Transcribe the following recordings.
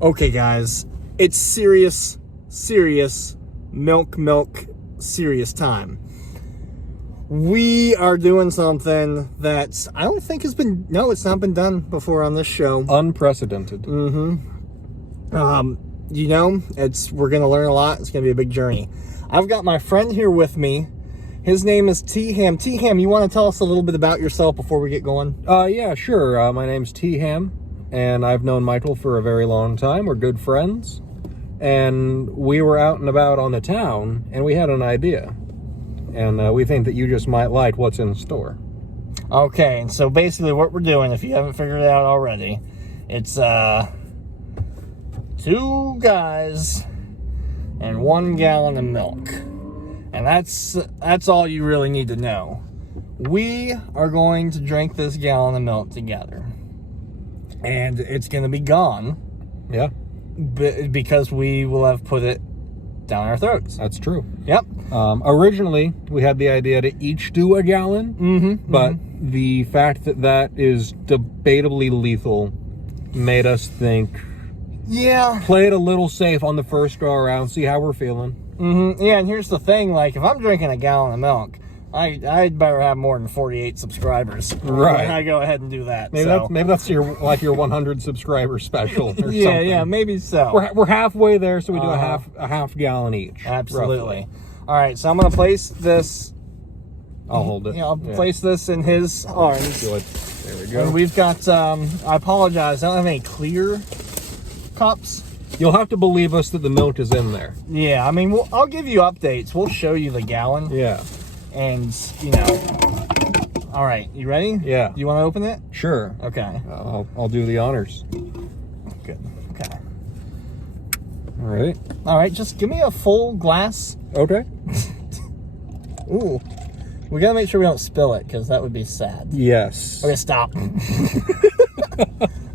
Okay, guys, it's serious milk serious time. We are doing something that I don't think it's not been done before on this show. Unprecedented. We're gonna learn a lot. It's gonna be a big journey. I've got my friend here with me. His name is T-Ham. T-Ham, you want to tell us a little bit about yourself before we get going? Yeah, sure. My name's T-Ham, and I've known Michael for a very long time. We're good friends, and we were out and about on the town, and we had an idea, and we think that you just might like what's in store. Okay, and so basically what we're doing, if you haven't figured it out already, it's 2 guys and 1 gallon of milk. And that's all you really need to know. We are going to drink this gallon of milk together. And it's going to be gone. Yeah. Because we will have put it down our throats. That's true. Yep. Originally, we had the idea to each do a gallon. But the fact that is debatably lethal made us think, yeah, play it a little safe on the first go around, see how we're feeling. Yeah, and here's the thing, like, if I'm drinking a gallon of milk, I'd better have more than 48 subscribers. Right. I go ahead and do that. Maybe that's your 100 subscriber special or something. Yeah, maybe so. We're halfway there, so we do a half gallon each. Absolutely. Roughly. All right, so I'm going to place this. I'll hold it. I'll place this in his arms. Good. There we go. And we've got, I apologize, I don't have any clear cups. You'll have to believe us that the milk is in there. Yeah, I mean, I'll give you updates. We'll show you the gallon. Yeah. And, all right, you ready? Yeah. You want to open it? Sure. Okay. I'll do the honors. Good. Okay. All right, just give me a full glass. Okay. Ooh. We got to make sure we don't spill it, because that would be sad. Yes. Okay, stop.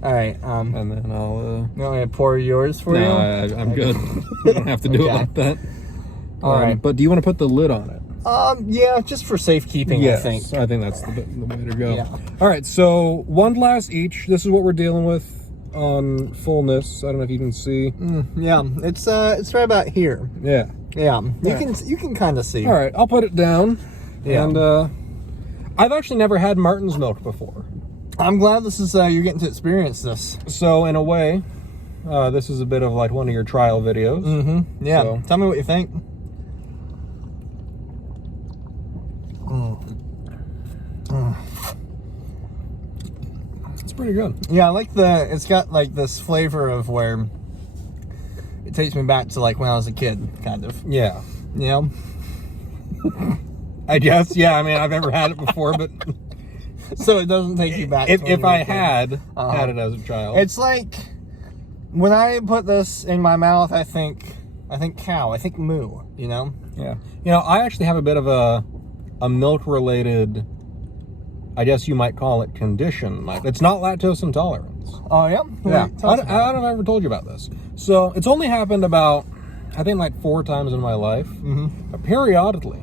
All right. And then I'll... You want me to pour yours for you? No, I'm good. You don't have to do it like that. All right. But do you want to put the lid on it? Yeah, just for safekeeping, yes, I think. I think that's the way to go. Yeah. All right, so 1 glass each. This is what we're dealing with on fullness. I don't know if you can see. Yeah, it's right about here. Yeah. Yeah. You can kind of see. All right, I'll put it down. Yeah. And I've actually never had Martin's milk before. I'm glad this is you're getting to experience this. So in a way, this is a bit of like one of your trial videos. Yeah. So. Tell me what you think. It's pretty good. Yeah, I like it's got like this flavor of where it takes me back to like when I was a kid, kind of. Yeah. You know? I guess, yeah. I mean, I've never had it before, but... So it doesn't take you back. If I had it as a child. It's like, when I put this in my mouth, I think cow. I think moo, you know? Yeah. I actually have a bit of a milk-related, I guess you might call it, condition. It's not lactose intolerance. Oh, yeah? Yeah. I don't know if I ever told you about this. So, it's only happened about, I think, like 4 times in my life. But periodically,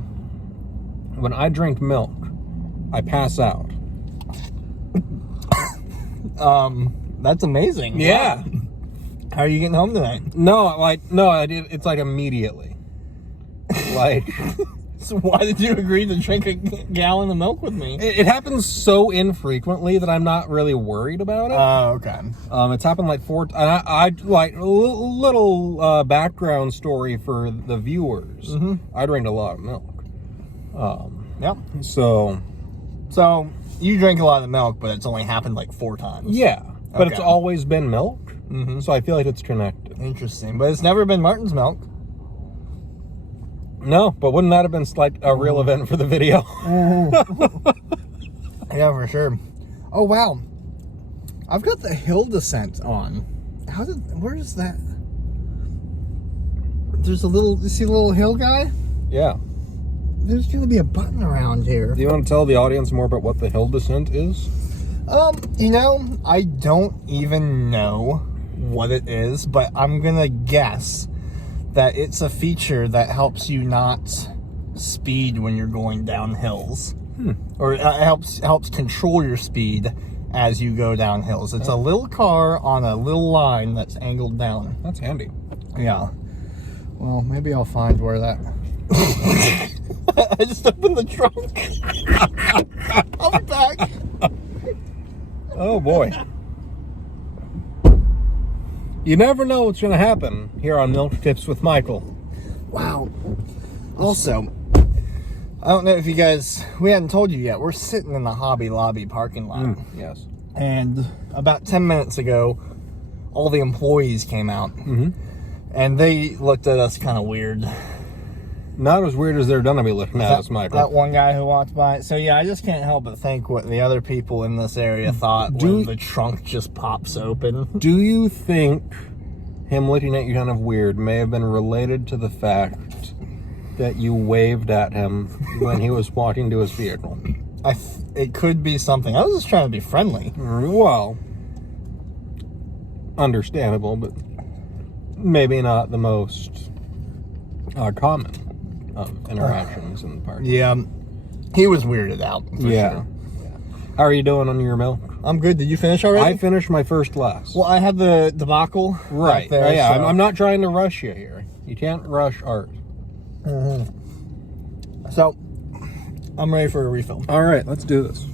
when I drink milk, I pass out. That's amazing. Yeah. Wow. How are you getting home tonight? It's like immediately. Like... So why did you agree to drink a gallon of milk with me? It happens so infrequently that I'm not really worried about it. Oh, okay. It's happened like 4 times. And I like a little background story for the viewers. I drink a lot of milk. Yep. So you drink a lot of milk, but it's only happened like 4 times. Yeah, but Okay. it's always been milk. So I feel like it's connected. Interesting, but it's never been Martin's milk. No, but wouldn't that have been like a real event for the video? Yeah, for sure. Oh wow, I've got the hill descent on. Where is that? There's you see a little hill guy? Yeah. There's gonna be a button around here. Do you want to tell the audience more about what the hill descent is? I don't even know what it is, but I'm gonna guess that it's a feature that helps you not speed when you're going down hills. Or it helps control your speed as you go down hills. It's a little car on a little line that's angled down. That's handy. Yeah. Well, maybe I'll find where that... I just opened the trunk. I'll be back. Oh, boy. You never know what's going to happen here on Milk Tips with Michael. Wow. Also, I don't know if you guys... We hadn't told you yet. We're sitting in the Hobby Lobby parking lot. Yes. And about 10 minutes ago, all the employees came out. And they looked at us kind of weird. Not as weird as they're gonna be looking at us, Michael. That one guy who walked by. So yeah, I just can't help but think what the other people in this area thought when the trunk just pops open. Do you think him looking at you kind of weird may have been related to the fact that you waved at him when he was walking to his vehicle? It could be something. I was just trying to be friendly. Well, understandable, but maybe not the most common of interactions in the park. Yeah, he was weirded out. For sure. How are you doing on your milk? I'm good. Did you finish already? I finished my first glass. Well, I had the debacle right there. Yeah, so. I'm not trying to rush you here. You can't rush art. So, I'm ready for a refill. All right, let's do this.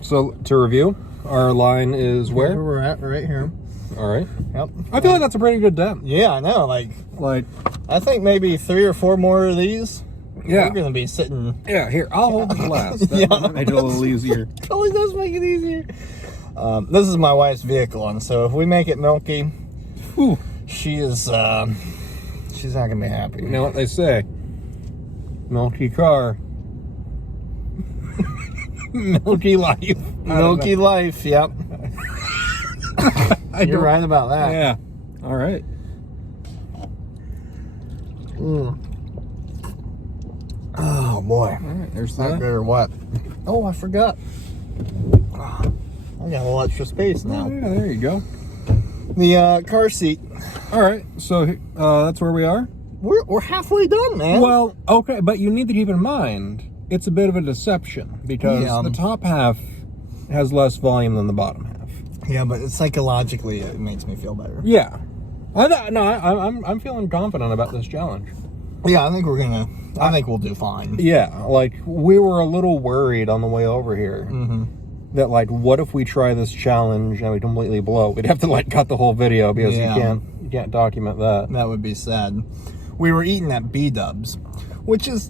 So, to review, our line is where? Where we're at, right here. All right. Yep. I feel like that's a pretty good dent. Yeah, I know. Like, I think maybe 3 or 4 more of these. Yeah. We're gonna be sitting. Yeah, here, I'll hold the glass. That might make it a little easier. Totally does make it easier. This is my wife's vehicle, and so if we make it Milky, Whew. she is, she's not gonna be happy. You know what they say? Milky car. Milky life. Milky life, yep. You're right about that. Yeah. All right. Oh boy. All right, there's Not that. good or what? Oh, I forgot. I got a little extra space now. Oh, yeah, there you go. The car seat. All right, so that's where we are. We're halfway done, man. Well, okay, but you need to keep in mind it's a bit of a deception because the top half has less volume than the bottom half. Yeah, but psychologically it makes me feel better. Yeah, I'm feeling confident about this challenge. Yeah, I think I think we'll do fine. Yeah, like we were a little worried on the way over here that like, what if we try this challenge and we completely blow? We'd have to like cut the whole video because you can't document that. That would be sad. We were eating at B-Dubs,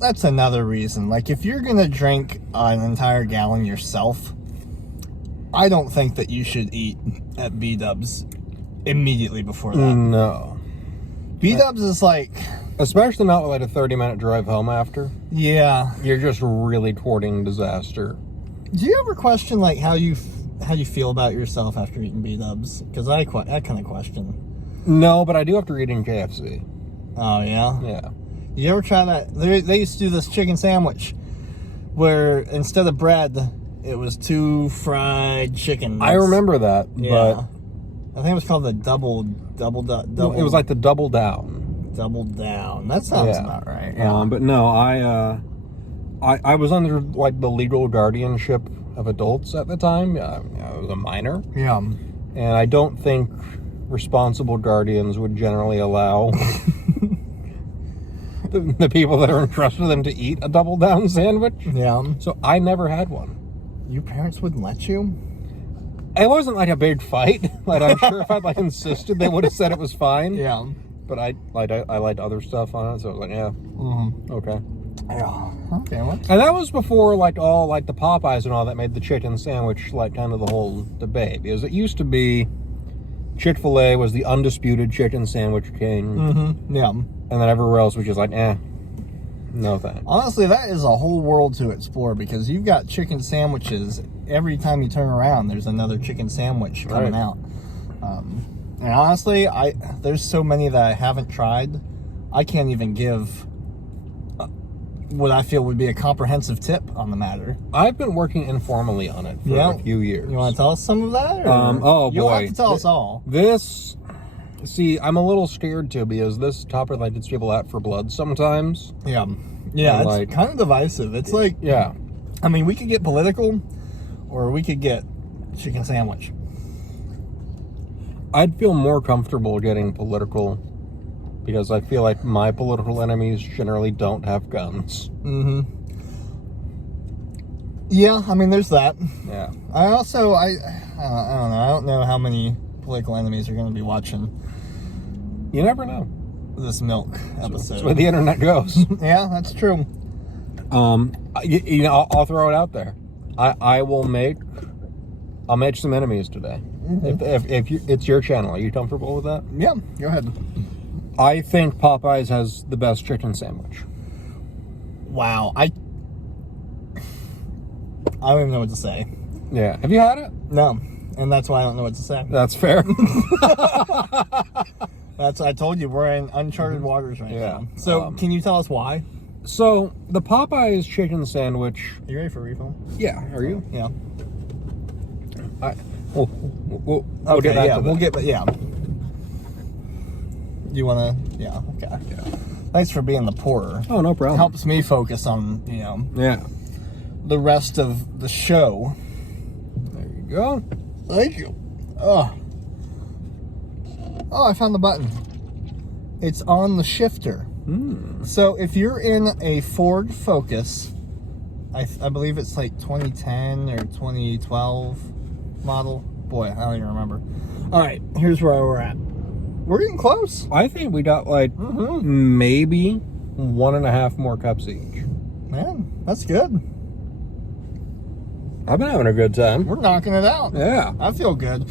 that's another reason. Like, if you're gonna drink an entire gallon yourself, I don't think that you should eat at B-Dubs immediately before that. No. B-Dubs is like... Especially not with like a 30-minute drive home after. Yeah. You're just really courting disaster. Do you ever question, like, how you feel about yourself after eating B-Dubs? Because I kind of question. No, but I do after eating KFC. Oh, yeah? Yeah. You ever try that? They used to do this chicken sandwich where instead of bread, it was 2 fried chickens. I remember that, yeah. But I think it was called the double. It was like the double down. Double down. That sounds about right. Yeah. But no, I was under like the legal guardianship of adults at the time. I was a minor. Yeah. And I don't think responsible guardians would generally allow the people that are entrusted them to eat a double down sandwich. Yeah. So I never had one. Your parents wouldn't let you? It wasn't like a big fight. Like, I'm sure if I'd like insisted, they would have said it was fine. Yeah. But I liked other stuff on it, so I was like, yeah, okay. Yeah. Okay. What? And that was before like all like the Popeyes and all that made the chicken sandwich like kind of the whole debate, because it used to be Chick-Fil-A was the undisputed chicken sandwich king. Yeah. And then everywhere else was just like, no thanks. Honestly, that is a whole world to explore, because you've got chicken sandwiches every time you turn around. There's another chicken sandwich coming out. And honestly, there's so many that I haven't tried. I can't even give what I feel would be a comprehensive tip on the matter. I've been working informally on it for a few years. You want to tell us some of that? Or? Oh boy, you don't have to tell us all. See, I'm a little scared too, because this topic like gets people out for blood sometimes. Yeah, And, it's like, kind of divisive. It's like, I mean, we could get political, or we could get chicken sandwich. I'd feel more comfortable getting political because I feel like my political enemies generally don't have guns. Mm-hmm. Yeah, I mean, there's that. Yeah. I don't know. I don't know how many political enemies are going to be watching You never know. this milk episode. That's where the internet goes. Yeah, that's true. You know, I'll throw it out there. I'll make some enemies today. Mm-hmm. If it's your channel, are you comfortable with that? Yeah, go ahead. I think Popeyes has the best chicken sandwich. Wow, I don't even know what to say. Yeah. Have you had it? No, and that's why I don't know what to say. That's fair. I told you, we're in uncharted waters right now. Yeah. So, can you tell us why? So, the Popeyes chicken sandwich... Are you ready for a refill? Yeah, are you? Yeah. We'll Okay, get back yeah, to we'll that. get, yeah. You wanna, yeah, okay. Yeah. Thanks for being the pourer. Oh, no problem. Helps me focus on, Yeah. the rest of the show. There you go. Thank you. Oh, I found the button. It's on the shifter. So if you're in a Ford Focus, I believe it's like 2010 or 2012 model. Boy, I don't even remember. All right, here's where we're at. We're getting close. I think we got like maybe 1.5 more cups each. Man, that's good. I've been having a good time. We're knocking it out. Yeah. I feel good.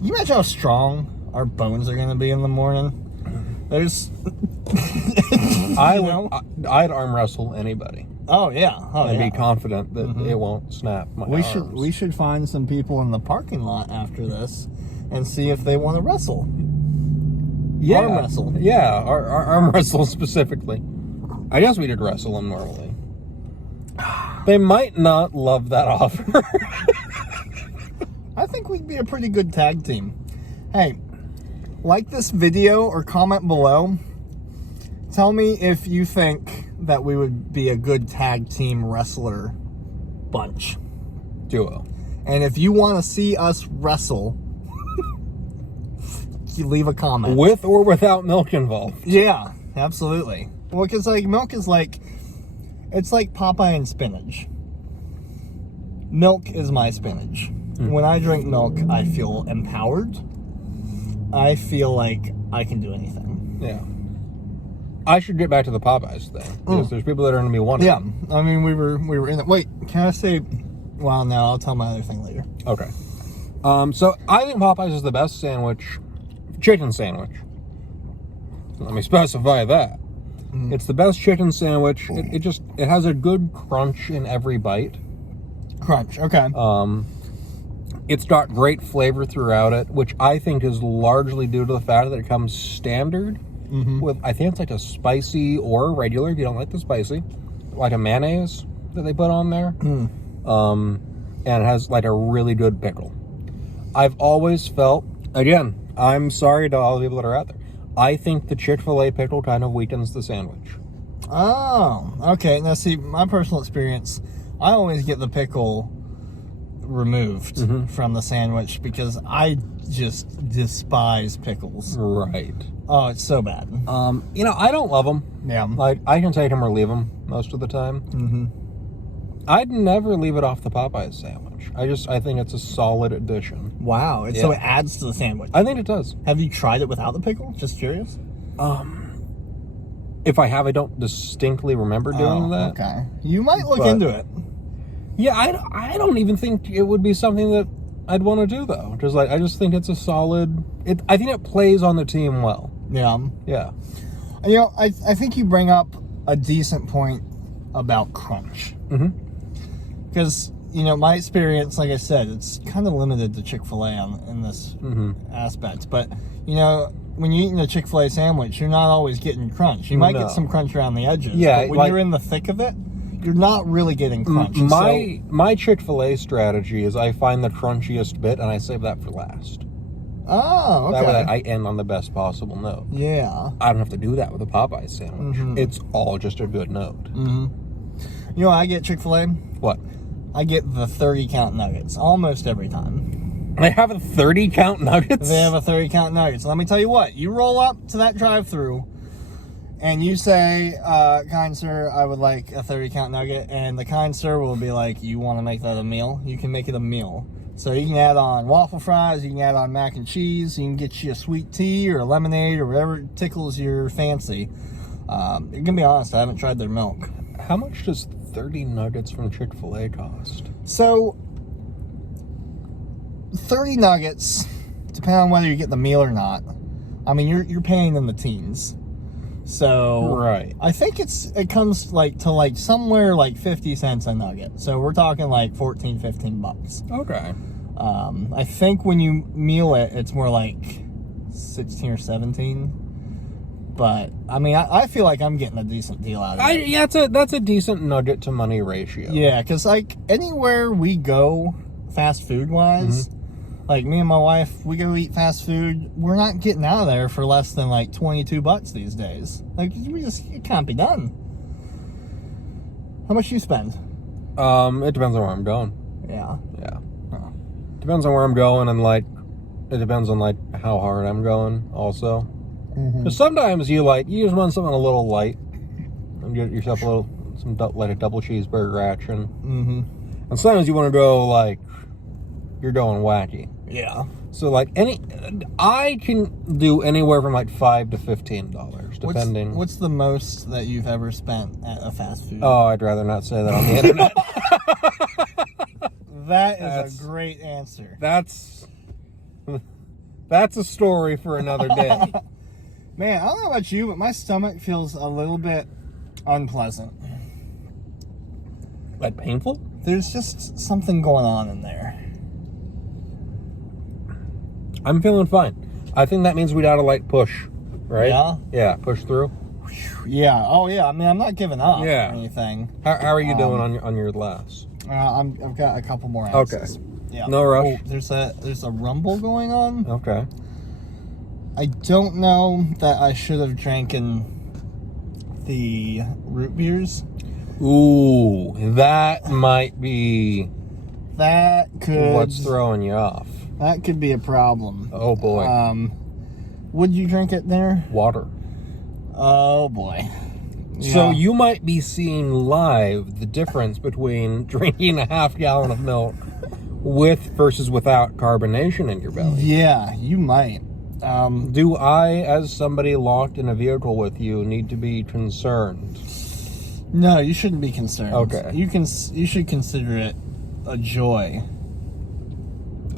You imagine how strong our bones are going to be in the morning? There's... I'd arm wrestle anybody. Oh, yeah. Oh, and yeah. be confident that it won't snap my arms. We should find some people in the parking lot after this and see if they want to wrestle. Yeah. Arm wrestle. Yeah, our arm wrestle specifically. I guess we did wrestle them normally. They might not love that offer. I think we'd be a pretty good tag team. Hey, like this video or comment below. Tell me if you think that we would be a good tag team wrestler bunch. Duo. And if you want to see us wrestle, you leave a comment. With or without milk involved. Yeah, absolutely. Well, because like milk is like, it's like Popeye and spinach. Milk is my spinach. When I drink milk, I feel empowered. I feel like I can do anything. Yeah. I should get back to the Popeyes thing because there's people that are going to be wondering. Yeah, I mean we were in it. Wait, can I say? Well, no, I'll tell my other thing later. Okay. So I think Popeyes is the best chicken sandwich. Let me specify that. It's the best chicken sandwich. It has a good crunch in every bite. Crunch, okay. It's got great flavor throughout it, which I think is largely due to the fact that it comes standard with, I think it's like a spicy or regular, if you don't like the spicy, like a mayonnaise that they put on there. And it has like a really good pickle. I've always felt, again, I'm sorry to all the people that are out there, I think the Chick-Fil-A pickle kind of weakens the sandwich. Oh, okay. Now see, my personal experience, I always get the pickle removed from the sandwich because I just despise pickles. Right. Oh, it's so bad. I don't love them. Yeah. Like, I can take them or leave them most of the time. I'd never leave it off the Popeyes sandwich. I think it's a solid addition. Wow. So it adds to the sandwich. I think it does. Have you tried it without the pickle? Just curious. If I have, I don't distinctly remember doing that. Okay. You might look into it. Yeah, I don't even think it would be something that I'd want to do, though. I just think it's a solid... I think it plays on the team well. Yeah. Yeah. I think you bring up a decent point about crunch. Because, my experience, like I said, it's kind of limited to Chick-fil-A in this aspect. But, when you're eating a Chick-fil-A sandwich, you're not always getting crunch. You might get some crunch around the edges. Yeah, but when you're in the thick of it, you're not really getting crunch. My Chick-fil-A strategy is I find the crunchiest bit and I save that for last. Oh, okay. That way I end on the best possible note. Yeah. I don't have to do that with a Popeye sandwich. It's all just a good note. I get Chick-fil-A? What? I get the 30 count nuggets almost every time. They have a 30 count nuggets? They have a 30 count nuggets. Let me tell you what, you roll up to that drive-thru and you say, kind sir, I would like a 30 count nugget, and the kind sir will be like, you want to make that a meal? You can make it a meal. So you can add on waffle fries, you can add on mac and cheese, you can get you a sweet tea or a lemonade or whatever tickles your fancy. I'm gonna be honest, I haven't tried their milk. How much does 30 nuggets from Chick-Fil-A cost? So 30 nuggets, depending on whether you get the meal or not. I mean, you're paying in the teens. So right. I think it comes like to like somewhere like 50 cents a nugget. So we're talking like 14, 15 bucks. Okay. I think when you meal it, it's more like 16 or 17. But I mean, I feel like I'm getting a decent deal out of it. Yeah, that's a decent nugget to money ratio. Yeah, because like anywhere we go, fast food wise, like me and my wife, we go eat fast food. We're not getting out of there for less than like 22 bucks these days. Like it can't be done. How much you spend? It depends on where I'm going. Yeah. Yeah. Oh. Depends on where I'm going, and like it depends on like how hard I'm going also. Because sometimes you just want something a little light, and get yourself like a double cheeseburger action. And sometimes you want to go like you're going wacky. Yeah. So like I can do anywhere from like $5 to $15, depending. What's the most that you've ever spent at a fast food? Oh, I'd rather not say that on the internet. That is a great answer. That's a story for another day. Man, I don't know about you, but my stomach feels a little bit unpleasant. Like painful? There's just something going on in there. I'm feeling fine. I think that means we gotta like push, right? Yeah? Yeah, push through. Yeah. Oh, yeah. I mean, I'm not giving up or Yeah. anything. How are you doing on your glass? I've got a couple more ounces. Okay. Yeah. No rush. Oh, there's a rumble going on. Okay. I don't know that I should have dranken the root beers. Ooh, that might be That could... what's throwing you off. That could be a problem. Oh boy. Would you drink it there? Water. Oh boy. So Yeah. you might be seeing live the difference between drinking a half gallon of milk with versus without carbonation in your belly. Yeah, you might. Do I, as somebody locked in a vehicle with you, need to be concerned? No, you shouldn't be concerned. Okay. You should consider it a joy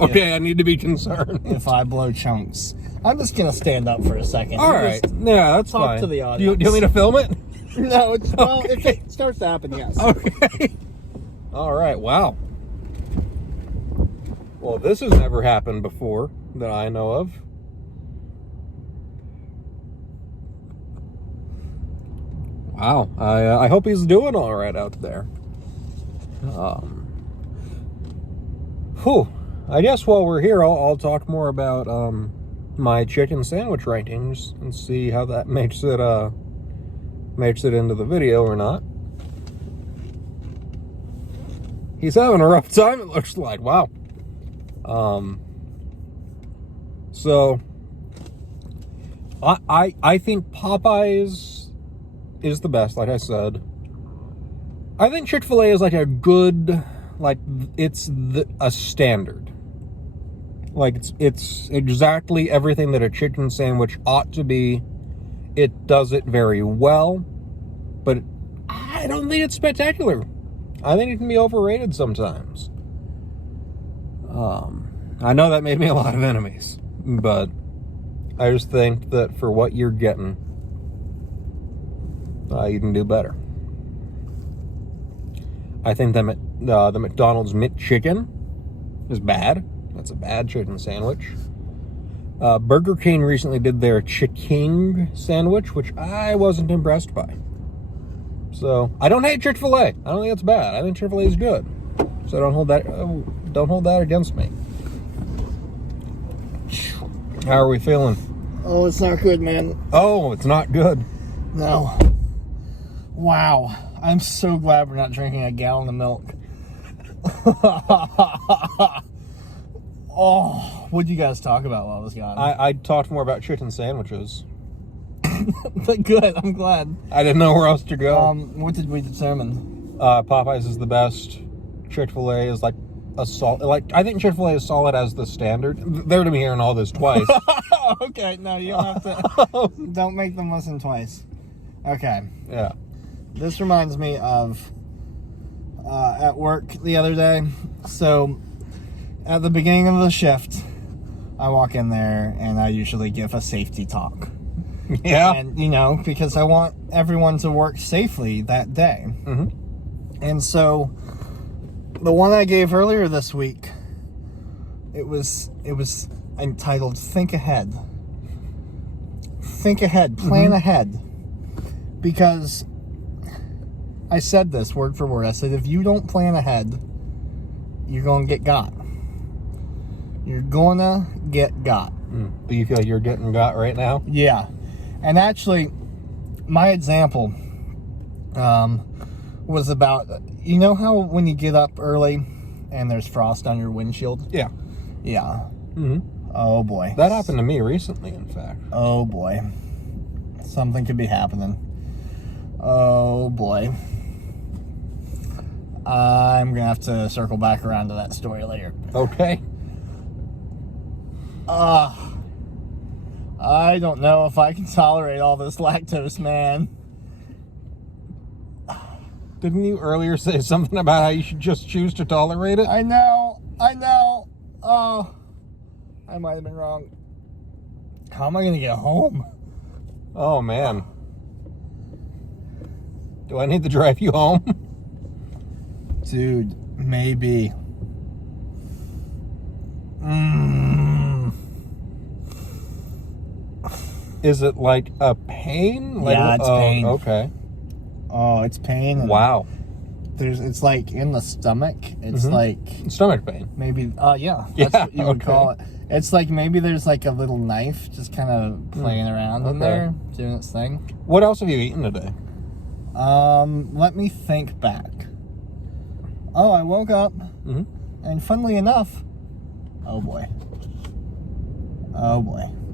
Okay, I need to be concerned. if I blow chunks. I'm just gonna stand up for a second. All right. Just Yeah, that's talk fine. to the Do audience. you want me to film it? No, it's well, Okay. if it starts to happen, yes. Okay. All right. Wow. Well, this has never happened before that I know of. Wow. I hope he's doing all right out there. Whew. I guess while we're here, I'll talk more about my chicken sandwich rankings and see how that makes it into the video or not. He's having a rough time, it looks like. Wow. So I think Popeyes is the best, like I said. I think Chick-Fil-A is like a good, like it's a standard. Like it's exactly everything that a chicken sandwich ought to be. It does it very well, but I don't think it's spectacular. I think it can be overrated sometimes. I know that made me a lot of enemies, but I just think that for what you're getting, you can do better. I think the McDonald's McChicken is bad. That's a bad chicken sandwich. Burger King recently did their Chick-King sandwich, which I wasn't impressed by. So I don't hate Chick-fil-A. I don't think it's bad. I think Chick-fil-A is good. So don't hold that against me. How are we feeling? Oh, it's not good, man. Oh, it's not good. No. Wow. I'm so glad we're not drinking a gallon of milk. Oh, what'd you guys talk about while I was gone? I talked more about chicken sandwiches. Good, I'm glad. I didn't know where else to go. What did we determine? Popeyes is the best. Chick-Fil-A is like a solid. Like, I think Chick-Fil-A is solid as the standard. They're to be hearing all this twice. Okay, no, you don't have to. Don't make them listen twice. Okay. Yeah. This reminds me of at work the other day. So, at the beginning of the shift, I walk in there and I usually give a safety talk. Yeah. And, you know, because I want everyone to work safely that day. Mm-hmm. And so, the one I gave earlier this week, it was entitled Think Ahead. Think ahead, plan ahead. Because I said this word for word. I said, if you don't plan ahead, you're going to get got. You're going to get got. Do you feel like you're getting got right now? Yeah. And actually, my example was about, you know how when you get up early and there's frost on your windshield? Yeah. Yeah. Mm-hmm. Oh, boy. That happened to me recently, in fact. Oh, boy. Something could be happening. Oh, boy. I'm going to have to circle back around to that story later. Okay. I don't know if I can tolerate all this lactose, man. Didn't you earlier say something about how you should just choose to tolerate it? I know. Oh, I might have been wrong. How am I going to get home? Oh, man. Do I need to drive you home? Dude, maybe. Is it like a pain? Like, Yeah, it's pain. Okay. Oh, it's pain. And Wow. it's like in the stomach. It's like Stomach pain. maybe. Yeah, Yeah, that's what you would okay. call it. It's like maybe there's like a little knife just kind of playing around in okay. there, doing its thing. What else have you eaten today? Let me think back. Oh, I woke up, and funnily enough, oh boy,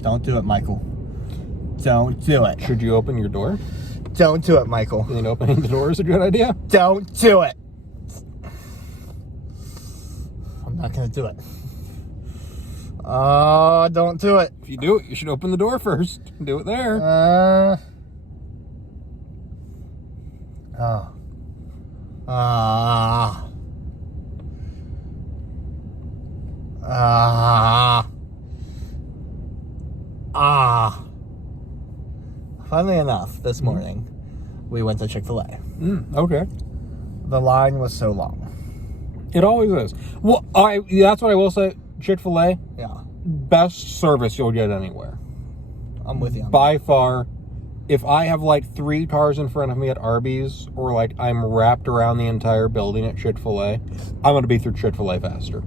don't do it, Michael. Don't do it. Should you open your door? Don't do it, Michael. You think opening the door is a good idea? Don't do it. I'm not gonna do it. Oh, don't do it. If you do it, you should open the door first. Do it there. Funnily enough, this morning, we went to Chick-Fil-A. Okay. The line was so long. It always is. Well, that's what I will say. Chick-fil-A, Yeah, best service you'll get anywhere. I'm with you on By far. If I have like 3 cars in front of me at Arby's, or like I'm wrapped around the entire building at Chick-fil-A, I'm going to be through Chick-fil-A faster.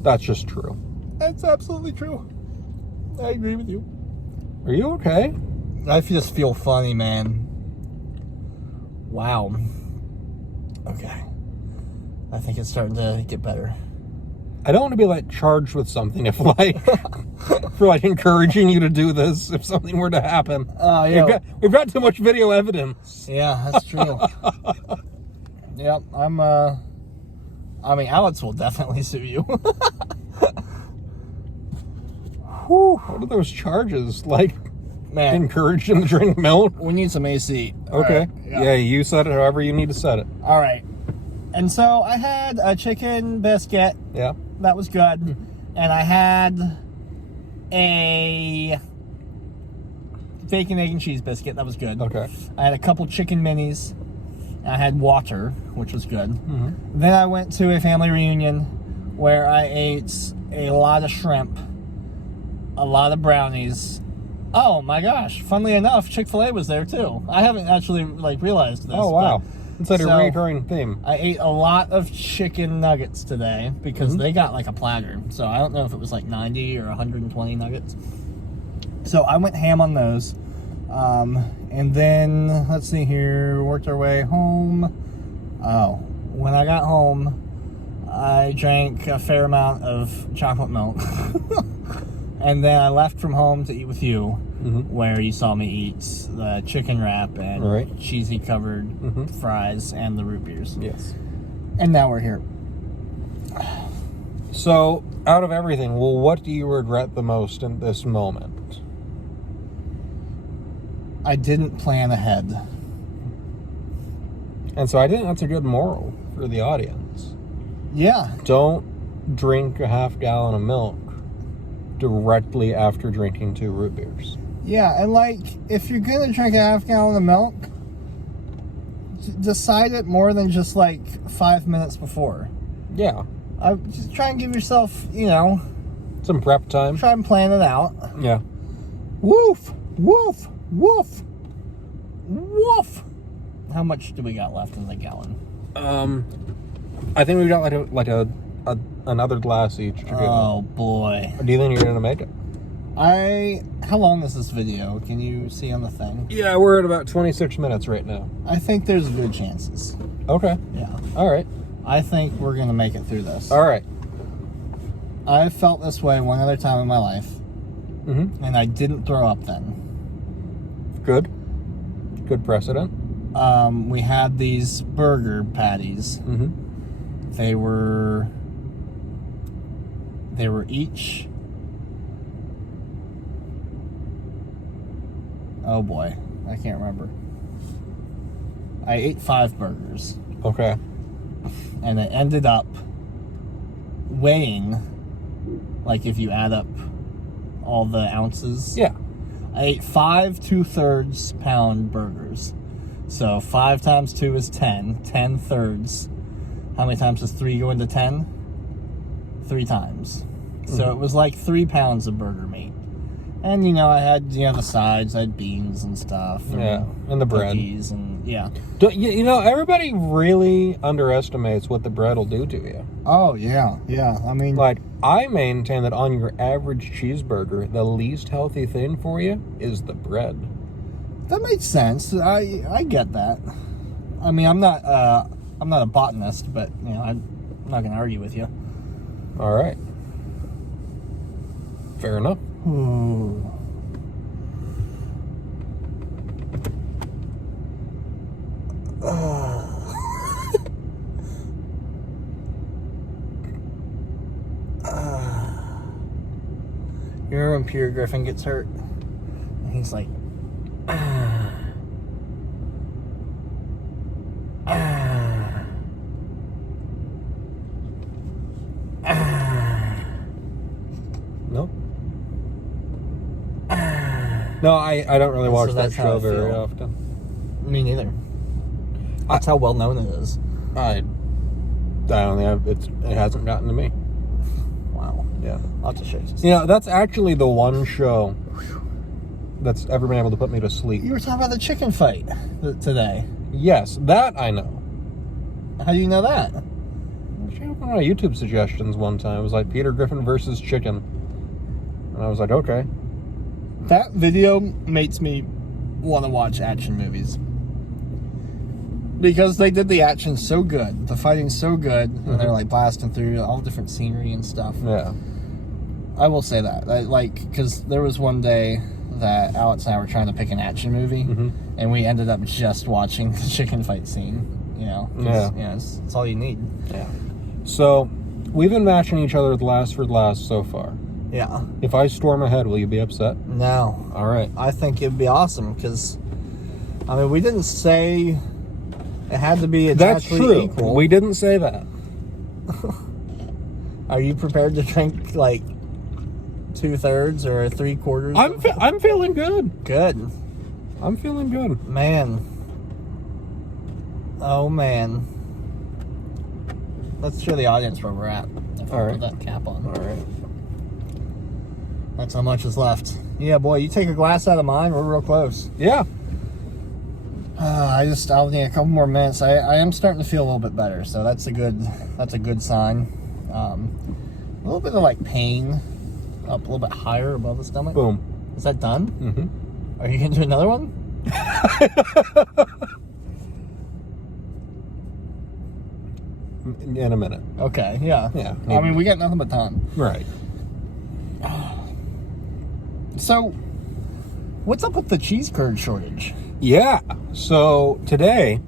That's just true. That's absolutely true. I agree with you. Are you okay? I just feel funny, man. Wow. Okay. I think it's starting to get better. I don't want to be like charged with something if like for like encouraging you to do this if something were to happen. Yeah. We've got too much video evidence. Yeah, that's true. Yep, I mean, Alex will definitely sue you. Whew, what are those charges? Like, Man, encourage him to drink milk? we need some AC. Okay. All right, Yeah, you set it however you need to set it. All right. And so I had a chicken biscuit. Yeah. That was good. And I had a bacon, egg, and cheese biscuit. That was good. Okay. I had a couple chicken minis. I had water, which was good. Then I went to a family reunion where I ate a lot of shrimp, a lot of brownies. Oh my gosh! Funnily enough, Chick-fil-A was there too. I haven't actually realized this. Oh wow. It's like a So, recurring theme. I ate a lot of chicken nuggets today because they got like a platter. So I don't know if it was like 90 or 120 nuggets. So I went ham on those. And then, let's see here, worked our way home. Oh, when I got home, I drank a fair amount of chocolate milk. And then I left from home to eat with you, where you saw me eat the chicken wrap and cheesy covered fries and the root beers. Yes. And now we're here. So, out of everything, well, what do you regret the most in this moment? I didn't plan ahead. And so I think that's a good moral for the audience. Yeah. Don't drink a half gallon of milk directly after drinking 2 root beers. Yeah, and like, if you're gonna drink a half gallon of milk, decide it more than just like 5 minutes before. Yeah. Just try and give yourself, you know, some prep time. Try and plan it out. Yeah. Woof, woof, woof, woof. How much do we got left in the gallon? I think we've got like another glass each to go. Oh boy. Do you think you're gonna make it? How long is this video? Can you see on the thing? Yeah, we're at about 26 minutes right now. I think there's good chances. Okay. Yeah. All right. I think we're gonna make it through this. All right. I felt this way one other time in my life, and I didn't throw up then. Good. Good precedent. We had these burger patties. They were each, oh boy, I can't remember. I ate 5 burgers. Okay. And it ended up weighing, like if you add up all the ounces. Yeah. I ate 5 2/3 pound burgers. So 5 times 2 is 10. 10 thirds. How many times does 3 go into 10? 3 times. So it was like 3 pounds of burger meat. And, you know, I had, the sides. I had beans and stuff. Yeah, and the bread. Cookies and, yeah. You know, everybody really underestimates what the bread will do to you. Oh, yeah, yeah. I mean... Like, I maintain that on your average cheeseburger, the least healthy thing for you is the bread. That makes sense. I get that. I mean, I'm not a botanist, but, I'm not going to argue with you. All right. Fair enough. Ooh. You remember when Peter Griffin gets hurt? And he's like, No? No, I don't really watch that show very often. Me neither. That's how well known it is. I don't think it hasn't gotten to me. Wow. Yeah. I'll have to show you. You know, that's actually the one show that's ever been able to put me to sleep. You were talking about the chicken fight today. Yes, that I know. How do you know that? I shared one of my YouTube suggestions one time. It was like Peter Griffin versus chicken. And I was like, okay. That video makes me want to watch action movies. Because they did the action so good. The fighting's so good. And they're like blasting through all different scenery and stuff. Yeah. I will say that. Because there was one day that Alex and I were trying to pick an action movie. And we ended up just watching the chicken fight scene. Yeah. It's all you need. Yeah. So, we've been matching each other with last for last so far. Yeah. If I storm ahead, will you be upset? No. All right. I think it'd be awesome because, I mean, we didn't say it had to be exactly That's true. equal. We didn't say that. Are you prepared to drink like 2/3 or 3/4? I'm feeling good. Good. I'm feeling good. Man. Oh man. Let's show the audience where we're at. If All right. Put that cap on. All right. That's how much is left. Yeah, boy, you take a glass out of mine, we're real close. Yeah. I'll need a couple more minutes. I am starting to feel a little bit better, so that's a good sign. A little bit of like pain up a little bit higher above the stomach. Boom. Is that done? Mm-hmm. Are you gonna do another one? in a minute. Okay, yeah. Yeah. I mean, we got nothing but time. Right. So, what's up with the cheese curd shortage? Yeah. So today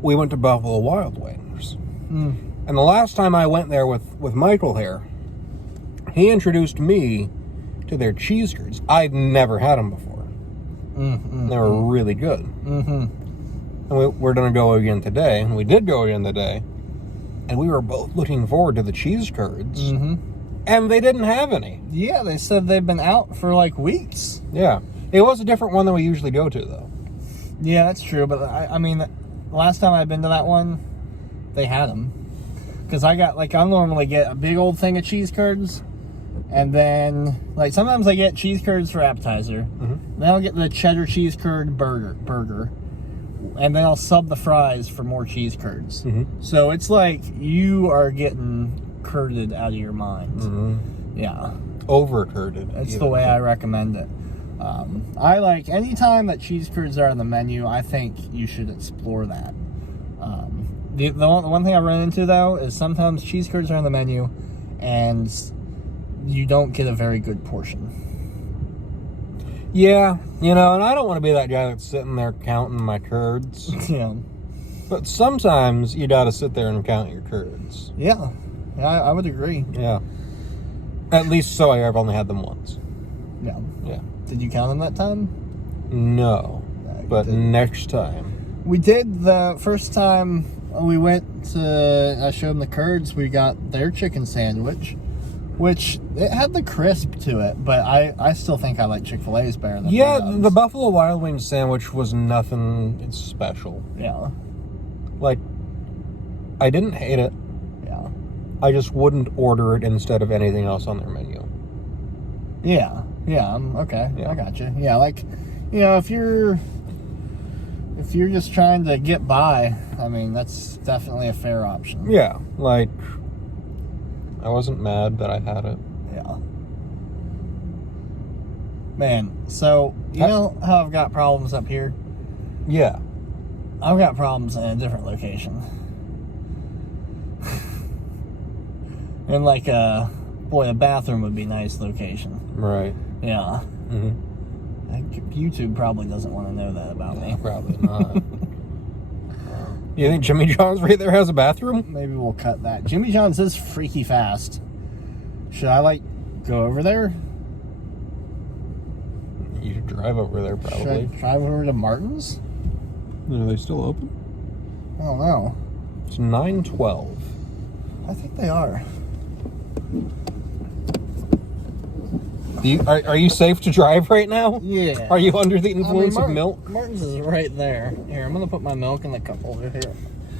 we went to Buffalo Wild Wings, and the last time I went there with Michael here, he introduced me to their cheese curds. I'd never had them before. They were really good. And we're going to go again today. And we did go again today. And we were both looking forward to the cheese curds. And they didn't have any. Yeah, they said they've been out for like weeks. Yeah. It was a different one than we usually go to, though. Yeah, that's true. But I mean, the last time I've been to that one, they had them. Because I normally get a big old thing of cheese curds. And then, like, sometimes I get cheese curds for appetizer. Then I'll get the cheddar cheese curd burger. And then I'll sub the fries for more cheese curds. So it's like you are getting curded out of your mind. Yeah. Over-curded. That's the way I recommend it. I like, anytime that cheese curds are on the menu, I think you should explore that. The one thing I run into, though, is sometimes cheese curds are on the menu and you don't get a very good portion. Yeah, and I don't want to be that guy that's sitting there counting my curds. Yeah. But sometimes you gotta sit there and count your curds. Yeah, I would agree. Yeah. At least so I've only had them once. Yeah. Yeah. Did you count them that time? No. But next time. We did the first time we went to, I showed them the curds, we got their chicken sandwich, which it had the crisp to it, but I still think I like Chick-Fil-A's better than the Buffalo Wild Wings sandwich was nothing special. Yeah. Like, I didn't hate it. Yeah. I just wouldn't order it instead of anything else on their menu. Yeah. Yeah. Okay. Yeah. I got you. Yeah. Like, if you're just trying to get by, I mean, that's definitely a fair option. Yeah. Like, I wasn't mad that I had it. Yeah. Man, so, you know how I've got problems up here? Yeah. I've got problems in a different location. And like, a bathroom would be a nice location. Right. Yeah. YouTube probably doesn't want to know that about me. Probably not. You think Jimmy John's right there has a bathroom? Maybe we'll cut that. Jimmy John's is freaky fast. Should I, go over there? You should drive over there, probably. Should I drive over to Martin's? Are they still open? I don't know. It's 9:12. I think they are. Are you safe to drive right now? Yeah. Are you under the influence of milk? Martin's is right there. Here, I'm going to put my milk in the cup over here.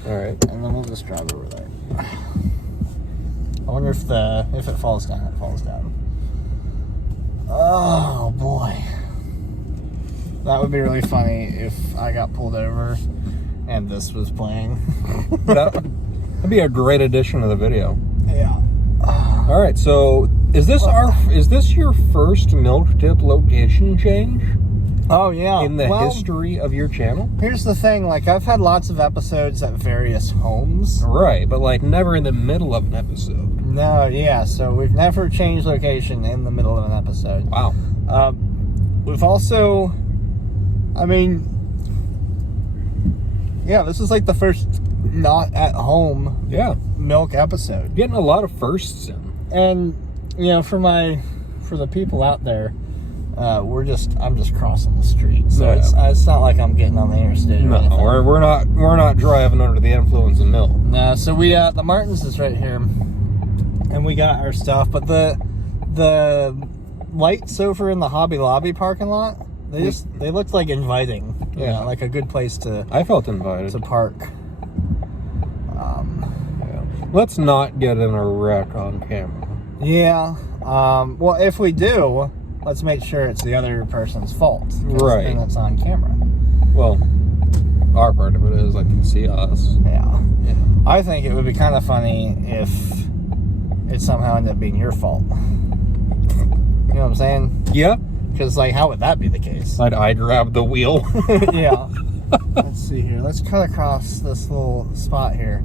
All right. And then we'll just drive over there. I wonder if it falls down, it falls down. Oh, boy. That would be really funny if I got pulled over and this was playing. That'd be a great addition to the video. Yeah. All right, so is this your first milk tip location change? Oh, yeah. In the history of your channel? Here's the thing, I've had lots of episodes at various homes. Right, but never in the middle of an episode. No, yeah, so we've never changed location in the middle of an episode. Wow. We've also, this is the first not at home milk episode. Getting a lot of firsts in. And, for the people out there, I'm just crossing the street. So it's not like I'm getting on the interstate or anything. we're not driving under the influence of milk. No, so we the Martin's is right here. And we got our stuff, but the lights over in the Hobby Lobby parking lot, they looked inviting. Yeah. Like a good place to I felt invited. to park. Let's not get in a wreck on camera. Yeah. Well, if we do, let's make sure it's the other person's fault. Right. Then it's on camera. Well, our part of it is they can see us. Yeah. I think it would be kind of funny if it somehow ended up being your fault. You know what I'm saying? Yeah. Because, how would that be the case? I grabbed the wheel. Yeah. Let's see here. Let's cut across this little spot here.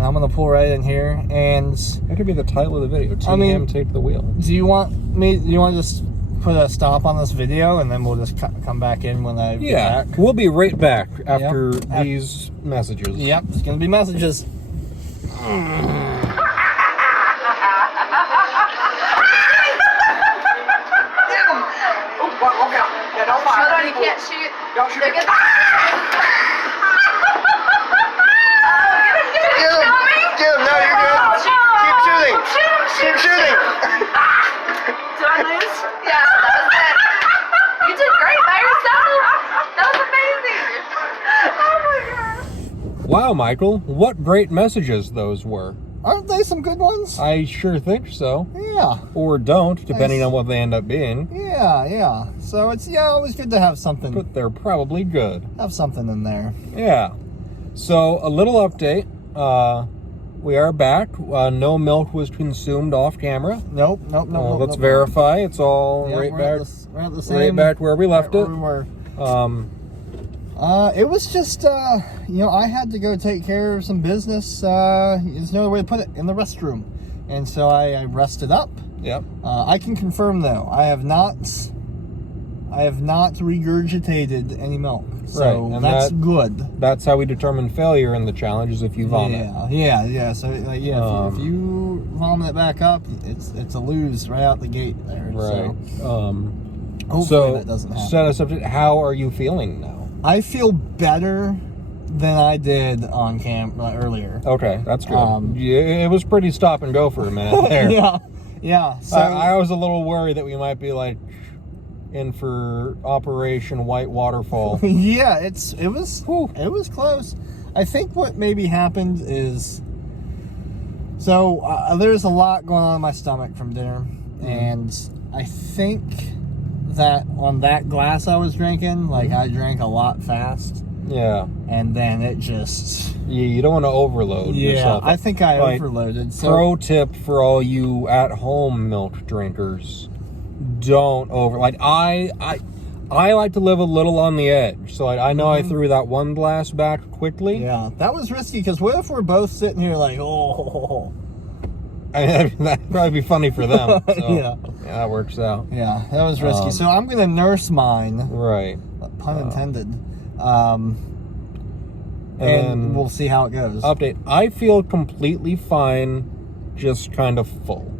And I'm going to pull right in here. And that could be the title of the video. T-Ham, take the wheel. Do you want to just put a stop on this video, and then we'll just come back in when I get back? We'll be right back after these messages. Yep, it's going to be messages. Hold on, you can't shoot. Don't shoot. They're good. Get him, no, you're good. Keep shooting. Keep shooting. Do I lose? Yeah, that was it. You did great by yourself. That was amazing. Oh my god. Wow, Michael, what great messages those were. Aren't they some good ones? I sure think so. Yeah. Or don't, depending on what they end up being. Yeah. So it's always good to have something. But they're probably good. Have something in there. Yeah. So, a little update. We are back. No milk was consumed off camera. Nope. Let's verify. It's all right back. We're at the same. Right back where we left it. We were. It was just, I had to go take care of some business. There's no other way to put it, in the restroom, and so I rested up. Yep. I can confirm though, I have not regurgitated any milk. So right, and that's good. That's how we determine failure in the challenge, is if you vomit. Yeah. So if you vomit it back up, it's a lose right out the gate there. Right. So, hopefully that doesn't happen. Set us up. How are you feeling now? I feel better than I did on camp earlier. Okay, that's good. It was pretty stop and go for a minute there. Yeah. So I was a little worried that we might be in for Operation White Waterfall. Yeah, it was close. I think what maybe happened is, there's a lot going on in my stomach from dinner, and I think that on that glass I was drinking, I drank a lot fast. Yeah. And then it just... You don't want to overload yourself. I think I overloaded. So, pro tip for all you at-home milk drinkers. Don't I like to live a little on the edge. So I know I threw that one glass back quickly. Yeah, that was risky, because what if we're both sitting here that'd probably be funny for them. So, yeah, that works out. Yeah, that was risky. So I'm gonna nurse mine. Right. Pun intended. And we'll see how it goes. Update. I feel completely fine, just kind of full.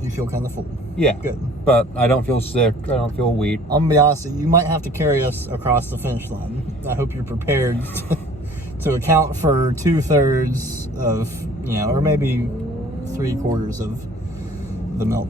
You feel kind of full. Yeah. Good. But I don't feel sick. I don't feel weak. I'm gonna be honest, you might have to carry us across the finish line. I hope you're prepared to account for 2/3 of, or maybe 3/4 of the milk.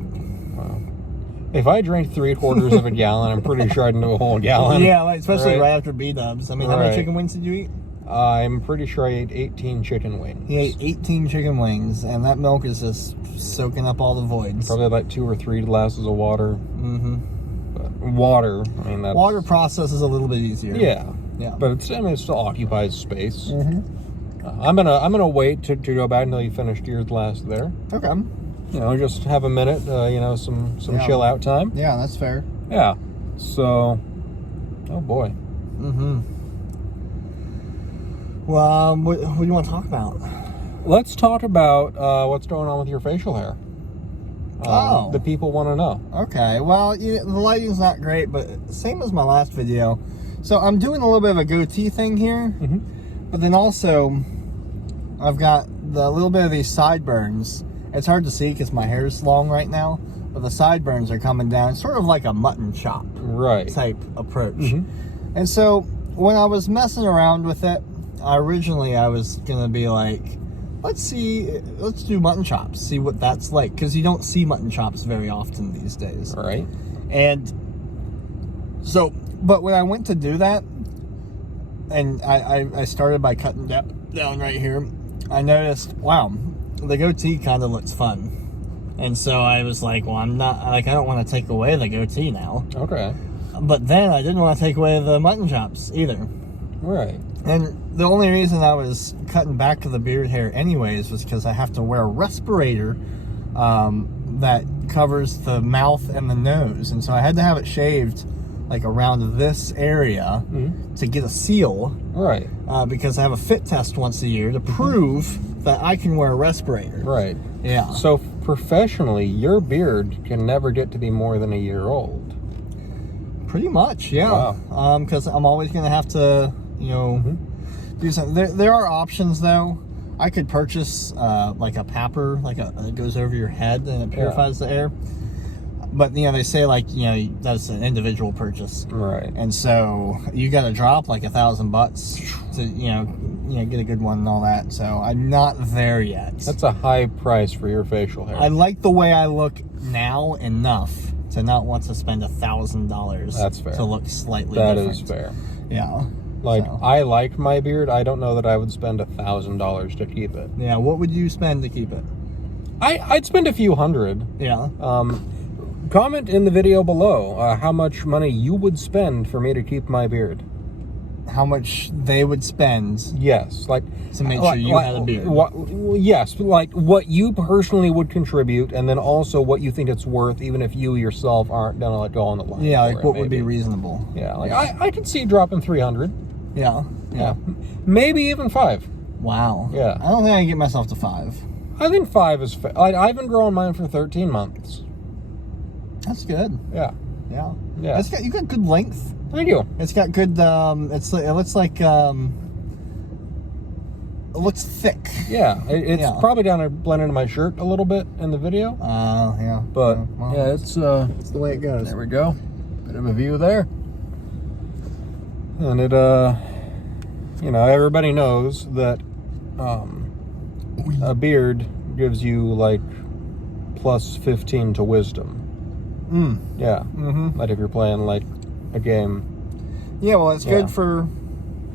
If I drank 3/4 of a gallon, I'm pretty sure I'd do a whole gallon. Yeah, especially right after B-dubs. I mean, how many chicken wings did you eat? I'm pretty sure I ate 18 chicken wings. He ate 18 chicken wings, and that milk is just soaking up all the voids. Probably 2 or 3 glasses of water. Mm-hmm. But water, that's... Water process is a little bit easier. Yeah. Yeah. But it still occupies space. Mm-hmm. I'm gonna wait to go back until you finished yours last there. Okay. Just have a minute, some chill out time. Yeah, that's fair. Yeah. So, oh boy. Mm-hmm. Well, what do you want to talk about? Let's talk about what's going on with your facial hair. The people want to know. Okay. Well, the lighting's not great, but same as my last video. So I'm doing a little bit of a goatee thing here, but then also I've got the little bit of these sideburns. It's hard to see because my hair's long right now, but the sideburns are coming down, sort of like a mutton chop type approach. And so when I was messing around with it, originally I was gonna be like, let's do mutton chops, see what that's like, because you don't see mutton chops very often these days. Right. And so, but when I went to do that, and I started by cutting down right here, I noticed, wow, the goatee kind of looks fun. And so I was like, well, I don't want to take away the goatee now. Okay. But then I didn't want to take away the mutton chops either. Right. And the only reason I was cutting back to the beard hair anyways was because I have to wear a respirator that covers the mouth and the nose. And so I had to have it shaved like around this area to get a seal. Right. Because I have a fit test once a year to prove that I can wear a respirator. Right. Yeah. So professionally, your beard can never get to be more than a year old. Pretty much, yeah. Wow. Because I'm always going to have to, do something. There are options, though. I could purchase like a papper, it goes over your head and it purifies the air. But, they say, that's an individual purchase. Right. And so you got to drop like $1,000 to, get a good one and all that. So I'm not there yet. That's a high price for your facial hair. I like the way I look now enough to not want to spend $1,000. That's fair. To look slightly That different. is fair. Yeah. I like my beard. I don't know that I would spend $1,000 to keep it. Yeah, what would you spend to keep it? I'd spend a few hundred. Yeah. Comment in the video below how much money you would spend for me to keep my beard. How much they would spend? Yes, to make sure you had a beard. Yes, what you personally would contribute, and then also what you think it's worth, even if you yourself aren't gonna go on the line. Yeah, what would be reasonable? Yeah, I could see dropping 300. Yeah. Maybe even 5. Wow. Yeah. I don't think I can get myself to 5. I think 5 is fair. I've been growing mine for 13 months. That's good. Yeah. Yeah. Yeah. You got good length. Thank you. It's got good. It looks like. It looks thick. Yeah. It's probably down to blend into my shirt a little bit in the video. Yeah. But it's the way it goes. There we go. Bit of a view there. And it everybody knows that a beard gives you plus 15 to wisdom. Yeah. Like if you're playing a game. Yeah, well, it's good for.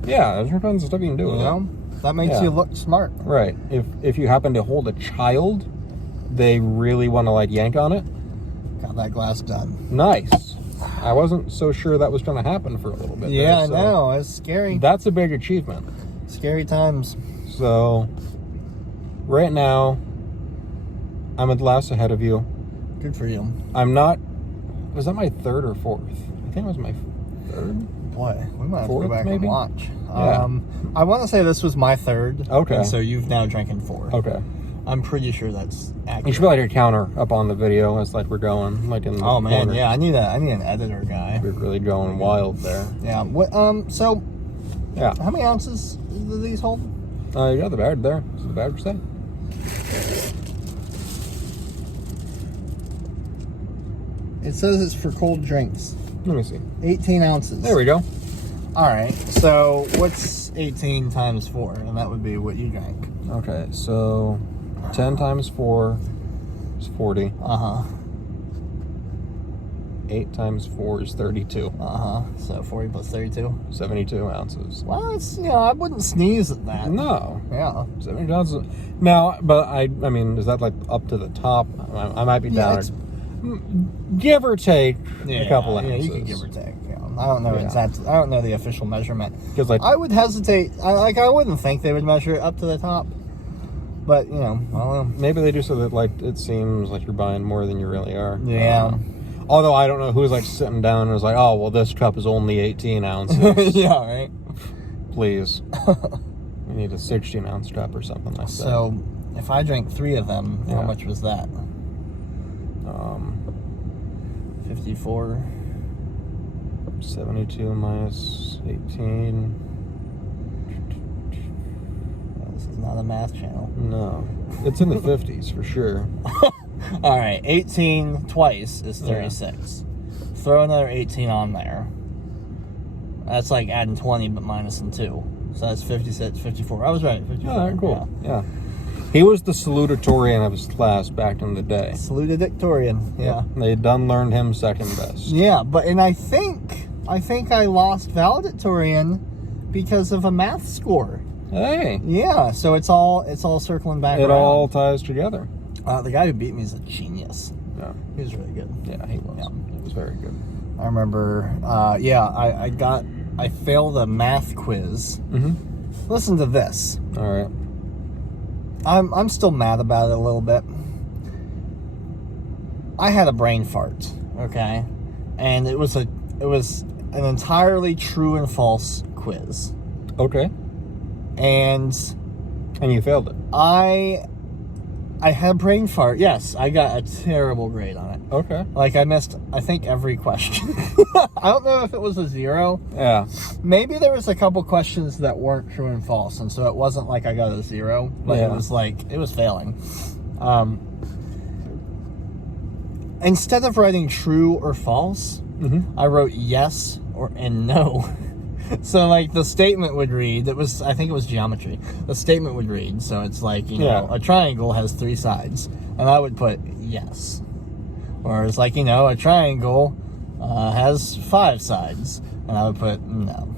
Yeah, there's all kinds of stuff you can do with it. That makes you look smart. Right. If you happen to hold a child, they really want to yank on it. Got that glass done. Nice. I wasn't so sure that was going to happen for a little bit. Yeah, there, so I know. It's scary. That's a big achievement. Scary times. So, right now, I'm a glass ahead of you. Good for you. I'm not. Was that my 3rd or 4th? I think it was my 3rd. Boy, we might have to 4th, go back maybe? and watch. Yeah. I want to say this was my 3rd. Okay. And so you've now drinking 4. Okay. I'm pretty sure that's accurate. You should put a counter up on the video as we're going in the Oh man, corner. yeah. I need an editor guy. We're really going wild there. Yeah. What? So. Yeah. How many ounces do these hold? You got the badge there. Is the badge say? It says it's for cold drinks. Let me see. 18 ounces. There we go. All right. So what's 18 times 4? And that would be what you drank. Okay, so 10 times 4 is 40. 8 times 4 is 32. So 40 plus 32. 72 ounces. Well, it's, I wouldn't sneeze at that. No. Yeah. 72 ounces. Now, but I mean, is that up to the top? I might be down at, give or take a couple ounces. Yeah, you can give or take. Yeah. I don't know exactly. I don't know the official measurement. Because I would hesitate. I wouldn't think they would measure it up to the top. But I don't know. Maybe they do so that it seems like you're buying more than you really are. Yeah. Although I don't know who's sitting down and was oh well, this cup is only 18 ounces. Yeah, right. Please. We need a 16-ounce cup or something like that. So, if I drank 3 of them, how much was that? 54. 72 minus 18. This is not a math channel. No. It's in the 50s for sure. All right, 18 twice is 36. Throw another 18 on there. That's adding 20 but minusing 2. So that's 56, 54. I was right. 54. Oh, cool. Yeah. He was the salutatorian of his class back in the day. Salutatorian. Yeah. They done learned him second best. Yeah, and I think I lost valedictorian because of a math score. Hey. Yeah, so it's all circling back around. It all ties together. The guy who beat me is a genius. Yeah. He was really good. Yeah, he was. Yeah. He was very good. I remember, I failed a math quiz. Mm-hmm. Listen to this. All right. I'm still mad about it a little bit. I had a brain fart, okay? And it was a an entirely true and false quiz. Okay. And you failed it. I had a brain fart. Yes, I got a terrible grade on it. Okay. Like, I missed, I think, every question. I don't know if it was a 0. Yeah. Maybe there was a couple questions that weren't true and false, and so it wasn't like I got a 0, but Yeah. it was failing. Instead of writing true or false, I wrote yes and no. So, like, the statement would read, I think it was geometry. The statement would read, so it's like, you know, a triangle has 3 sides. And I would put yes. Or it's like, you know, a triangle has 5 sides. And I would put no.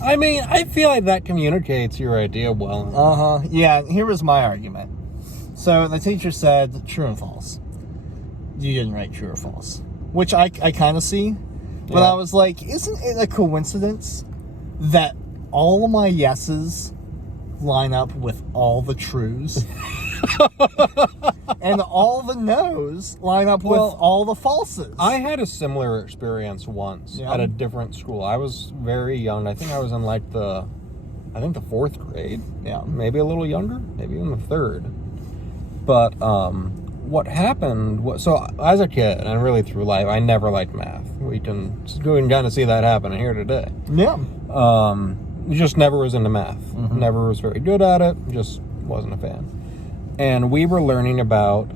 I mean, I feel like that communicates your idea well. Yeah, here was my argument. So the teacher said true and false. You didn't write true or false. Which I kind of see. But Yeah. I was like, isn't it a coincidence that all of my yeses line up with all the trues? And all the no's line up with all the falses? I had a similar experience once at a different school. I was very young. I think I was in like the 4th grade. Yeah. Maybe a little younger. Maybe even the 3rd. But what happened so as a kid and really through life, I never liked math. We can kind of see that happen here today. Yeah. Just never was into math. Never was very good at it. Just wasn't a fan. And we were learning about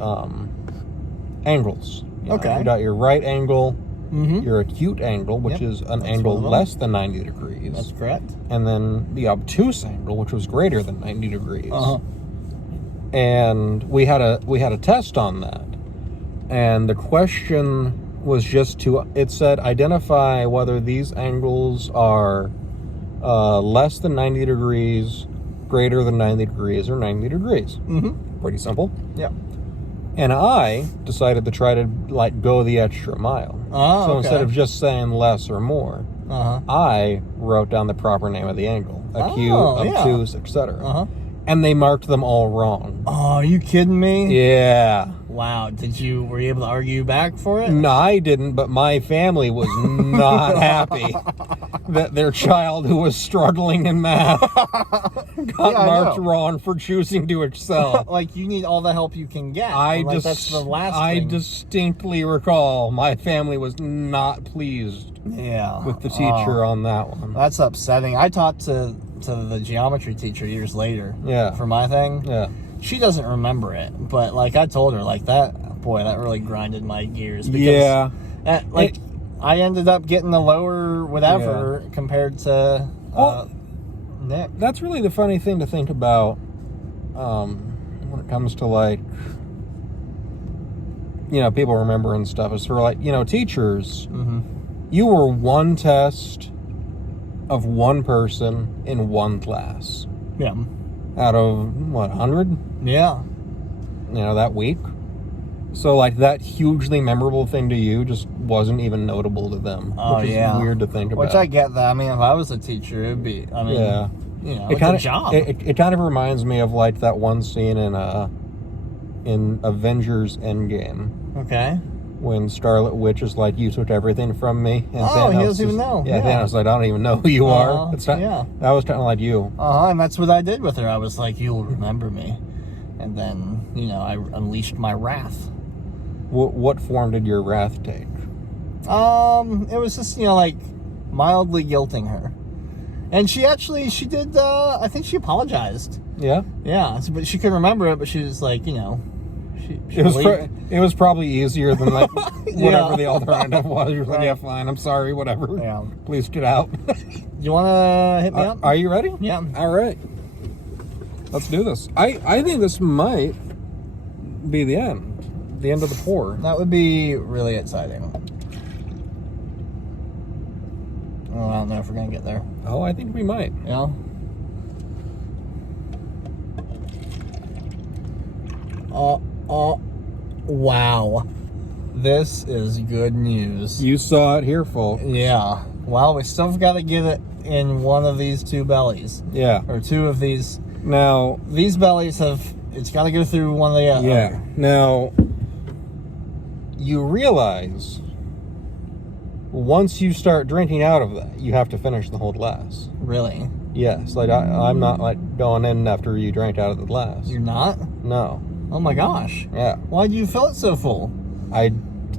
angles. You got your right angle, your acute angle, which is an angle less than 90 degrees. That's correct. And then the obtuse angle, which was greater than 90 degrees. And we had a test on that. And the question was it said identify whether these angles are less than 90 degrees, greater than 90 degrees, or 90 degrees. Pretty simple. Yeah. And I decided to try to like go the extra mile. So instead of just saying less or more, I wrote down the proper name of the angle, acute, obtuse, etc. And they marked them all wrong. Oh, are you kidding me? Yeah. Wow. Were you able to argue back for it? No, I didn't, but my family was not happy that their child who was struggling in math got marked wrong for choosing to excel. Like, you need all the help you can get. That's the last thing. distinctly recall my family was not pleased with the teacher on that one. That's upsetting. I talked to the geometry teacher years later for my thing. Yeah. She doesn't remember it, but like I told her, like that really grinded my gears. Because I ended up getting a lower whatever compared to Nick. That's really the funny thing to think about when it comes to like, you know, people remembering stuff. Is for like, you know, teachers, you were one test of one person in one class. Yeah. Out of, 100? Yeah. You know, that week. So, like, that hugely memorable thing to you just wasn't even notable to them. Which is weird to think about. Which I get that. I mean, if I was a teacher, it'd be, you know, it's a job. It kind of reminds me of, like, that one scene in Avengers Endgame. Okay. When Scarlet Witch is like, you took everything from me. And Thanos he doesn't even know. Yeah, Thanos is like, I don't even know who you are. That was kind of like you. And that's what I did with her. I was like, you'll remember me. And then, you know, I unleashed my wrath. What form did your wrath take? It was just, you know, like, mildly guilting her. And she did, I think she apologized. Yeah? Yeah, but she couldn't remember it, but she was like, you know, it was probably easier than like whatever the alternative was. You're like, yeah, fine, I'm sorry, whatever. Yeah. Please get out. You want to hit me up? Are you ready? Yeah. All right. Let's do this. I think this might be the end of the pour. That would be really exciting. Oh, I don't know if we're going to get there. Oh, I think we might. Yeah. Wow. This is good news. You saw it here, folks. Yeah. Well, we still got to get it in one of these 2 bellies. Yeah. Or 2 of these. Now, these bellies it's got to go through one of the other. Yeah. Now, you realize once you start drinking out of that, you have to finish the whole glass. Really? Yes, like I'm not like going in after you drank out of the glass. You're not? No. Oh my gosh. Yeah. Why'd you fill it so full?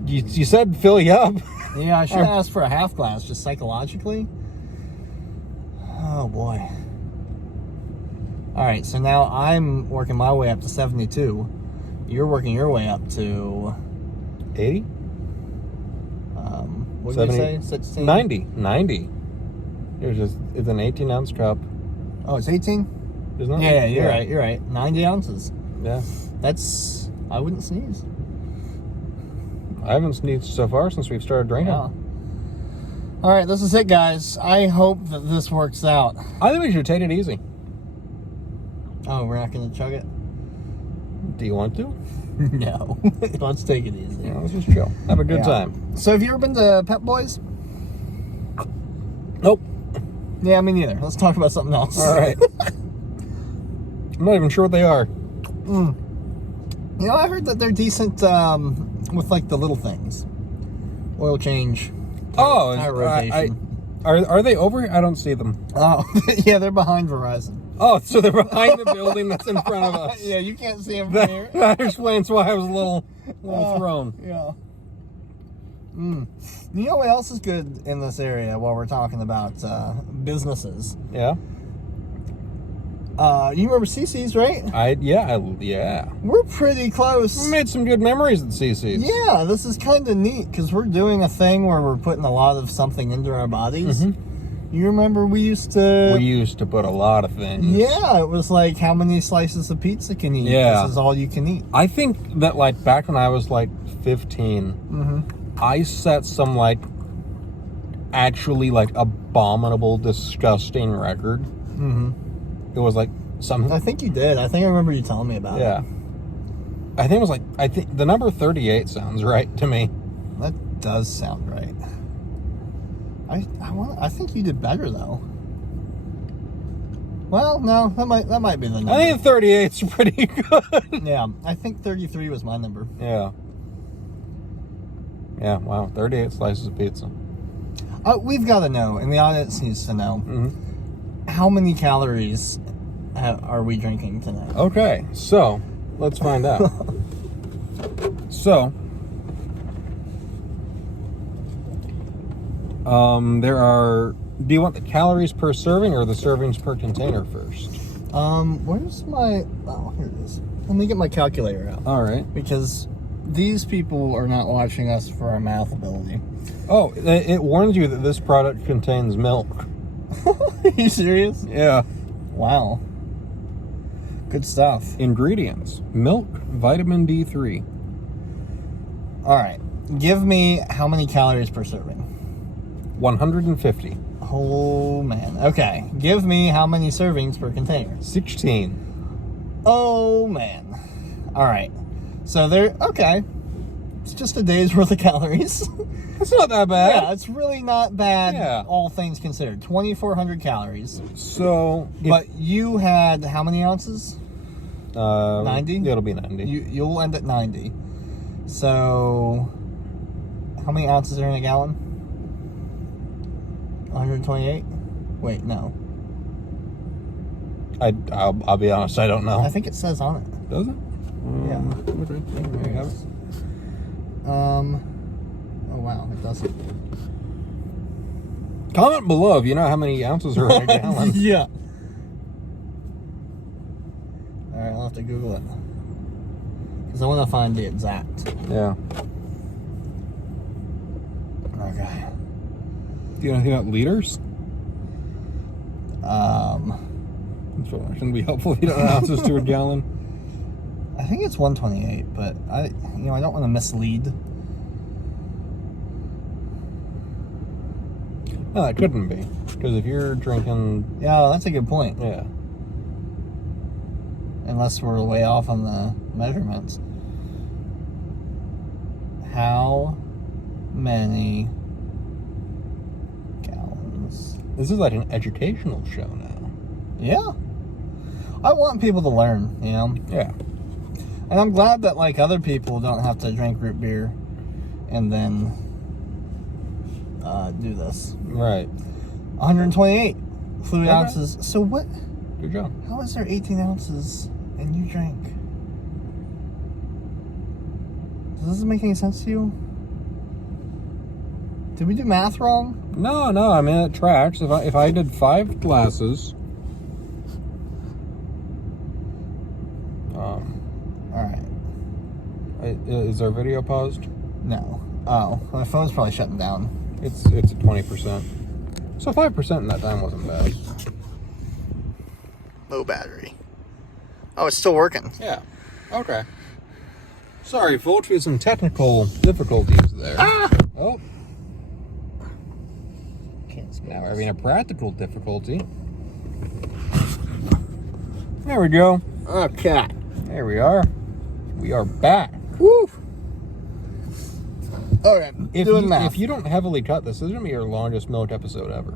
You said fill you up. Yeah, I should have asked for a half glass, just psychologically. Oh boy. All right, so now I'm working my way up to 72. You're working your way up to 80? What did you say? 16? 90. It's an 18-ounce cup. Oh, it's 18? Isn't it? Yeah, you're right. 90 ounces. Yeah. That's, I wouldn't sneeze. I haven't sneezed so far since we've started drinking. Yeah. All right, this is it, guys. I hope that this works out. I think we should take it easy. Oh, we're not going to chug it? Do you want to? No. Let's take it easy. Yeah, let's just chill. Have a good time. So have you ever been to Pep Boys? Nope. Yeah, me neither. Let's talk about something else. All right. I'm not even sure what they are. You know, I heard that they're decent with like the little things. Oil change. Tire rotation. Are they over here? I don't see them. Oh, yeah, they're behind Verizon. Oh, so they're behind the building that's in front of us. Yeah, you can't see them from here. That explains why I was a little thrown. Yeah. You know what else is good in this area while we're talking about businesses? Yeah. You remember CC's, right? Yeah. We're pretty close. We made some good memories at CC's. Yeah, this is kind of neat because we're doing a thing where we're putting a lot of something into our bodies. You remember we used to put a lot of things. Yeah, it was like how many slices of pizza can you eat? Yeah. This is all you can eat. I think that like back when I was like 15, I set some like actually like abominable, disgusting record. It was like something. I think you did. I think I remember you telling me about it. Yeah. I think it was like, I think the number 38 sounds right to me. That does sound right. I think you did better though. Well, no, that might be the number. I think 38's pretty good. Yeah, I think 33 was my number. Yeah. Yeah, wow, 38 slices of pizza. We've got to know, and the audience needs to know, how many calories are we drinking tonight? Okay, so let's find out. So, there are. Do you want the calories per serving or the servings per container first? Where's my? Oh, here it is. Let me get my calculator out. All right. Because these people are not watching us for our math ability. Oh, it warns you that this product contains milk. Are you serious? Yeah. Wow. Good stuff. Ingredients: milk, vitamin D3. All right. Give me how many calories per serving? 150. Oh, man. Okay. Give me how many servings per container? 16. Oh, man. All right. So okay. It's just a day's worth of calories. That's not that bad. Yeah, it's really not bad, Yeah. all things considered. 2,400 calories. So, But you had how many ounces? 90? It'll be 90. You'll end at 90. So, how many ounces are in a gallon? 128? Wait, no. I'll be honest, I don't know. I think it says on it. Does it? Yeah. Okay. There you have it. Oh wow, it doesn't. Comment below if you know how many ounces are in a gallon. Yeah. Alright, I'll have to Google it. Because I want to find the exact. Yeah. Okay. Do you know anything about liters? So it shouldn't be helpful if you don't know ounces to a gallon. I think it's 128, but I don't want to mislead. No, it couldn't be. Because if you're drinking... Yeah, that's a good point. Yeah. Unless we're way off on the measurements. How many gallons? This is like an educational show now. Yeah. I want people to learn, you know? Yeah. And I'm glad that, like, other people don't have to drink root beer and then do this. Right. 128 fluid Okay. ounces. So what? Good job. How is there 18 ounces and you drank? Does this make any sense to you? Did we do math wrong? No, I mean, it tracks. If I did 5 glasses... Alright. Is our video paused? No. Oh, my phone's probably shutting down. It's at 20%. So 5% in that time wasn't bad. Low battery. Oh, it's still working. Yeah. Okay. Sorry, folks, we had some technical difficulties there. Ah! Oh. Now we're having a practical difficulty. There we go. Okay. There we are. We are back. Woo! Alright, doing math. If you don't heavily cut this is going to be your longest milk episode ever.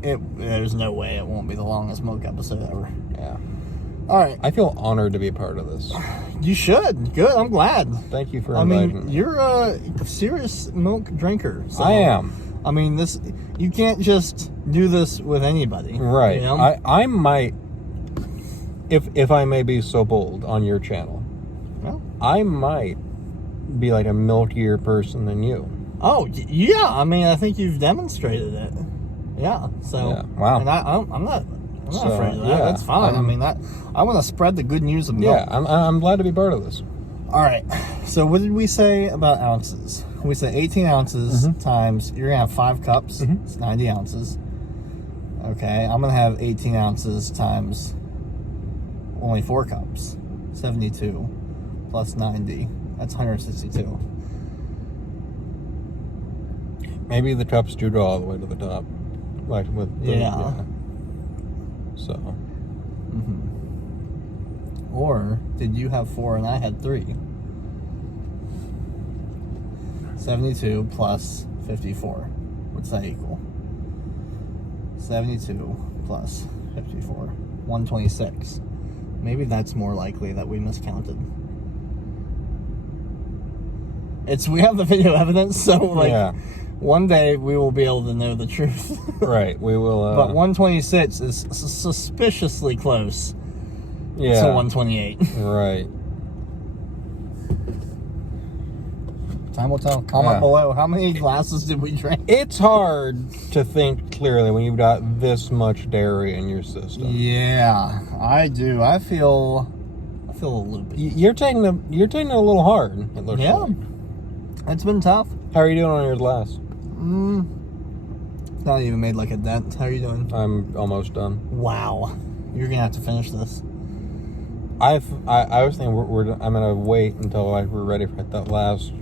There's no way it won't be the longest milk episode ever. Yeah. Alright. I feel honored to be a part of this. You should. Good, I'm glad. Thank you for inviting me. You're a serious milk drinker. So, I am. I mean, you can't just do this with anybody. Right. You know? I might, if I may be so bold on your channel, Well, I might be like a milkier person than you. oh, yeah. I mean, I think you've demonstrated it. Yeah. So, Yeah. Wow. And I'm not So, afraid of that. yeah, That's fine. I want to spread the good news of milk. Yeah, I'm glad to be part of this. All right. So what did we say about ounces? We said 18 ounces times, you're going to have 5 cups. It's 90 ounces. Okay. I'm going to have 18 ounces times only 4 cups. 72 plus 90. That's 162. Maybe the cups do go all the way to the top. Like with the, Yeah. So. Or did you have 4 and I had 3? 72 plus 54. What's that equal? 72 plus 54. 126. Maybe that's more likely that we miscounted. We have the video evidence, so Yeah. one day we will be able to know the truth. Right, we will. But 126 is suspiciously close to 128. Right. Time will tell. Comment Yeah. below. How many glasses did we drink? It's hard to think clearly when you've got this much dairy in your system. Yeah, I do. I feel a little loopy. You're taking it a little hard. It looks Yeah. like. It's been tough. How are you doing on your glass? It's not even made like a dent. How are you doing? I'm almost done. Wow. You're gonna have to finish this. I was thinking I'm gonna wait until we're ready for that last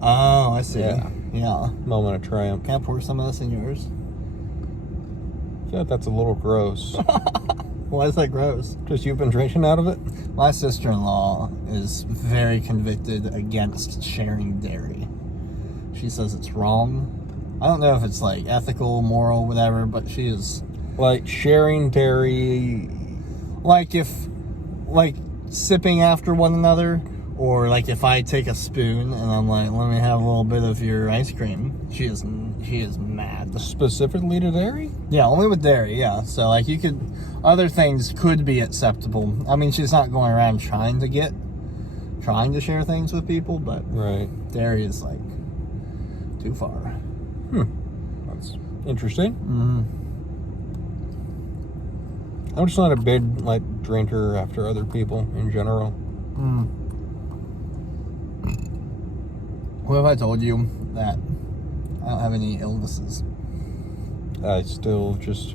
Oh, I see. Yeah. Yeah. moment of triumph. Can I pour some of this in yours? I feel like that's a little gross. Why is that gross? Just you've been drinking out of it? My sister-in-law is very convicted against sharing dairy. She says it's wrong. I don't know if it's like ethical, moral, whatever, but she is Like sharing dairy. like sipping after one another, or like if I take a spoon and I'm like, let me have a little bit of your ice cream. She is mad. Specifically to dairy? Yeah, only with dairy. Yeah, so like other things could be acceptable. I mean, she's not going around trying to share things with people, but Right. dairy is like too far. That's interesting. Mm-hmm. I'm just not a big drinker after other people in general. What if I told you that I don't have any illnesses? I still just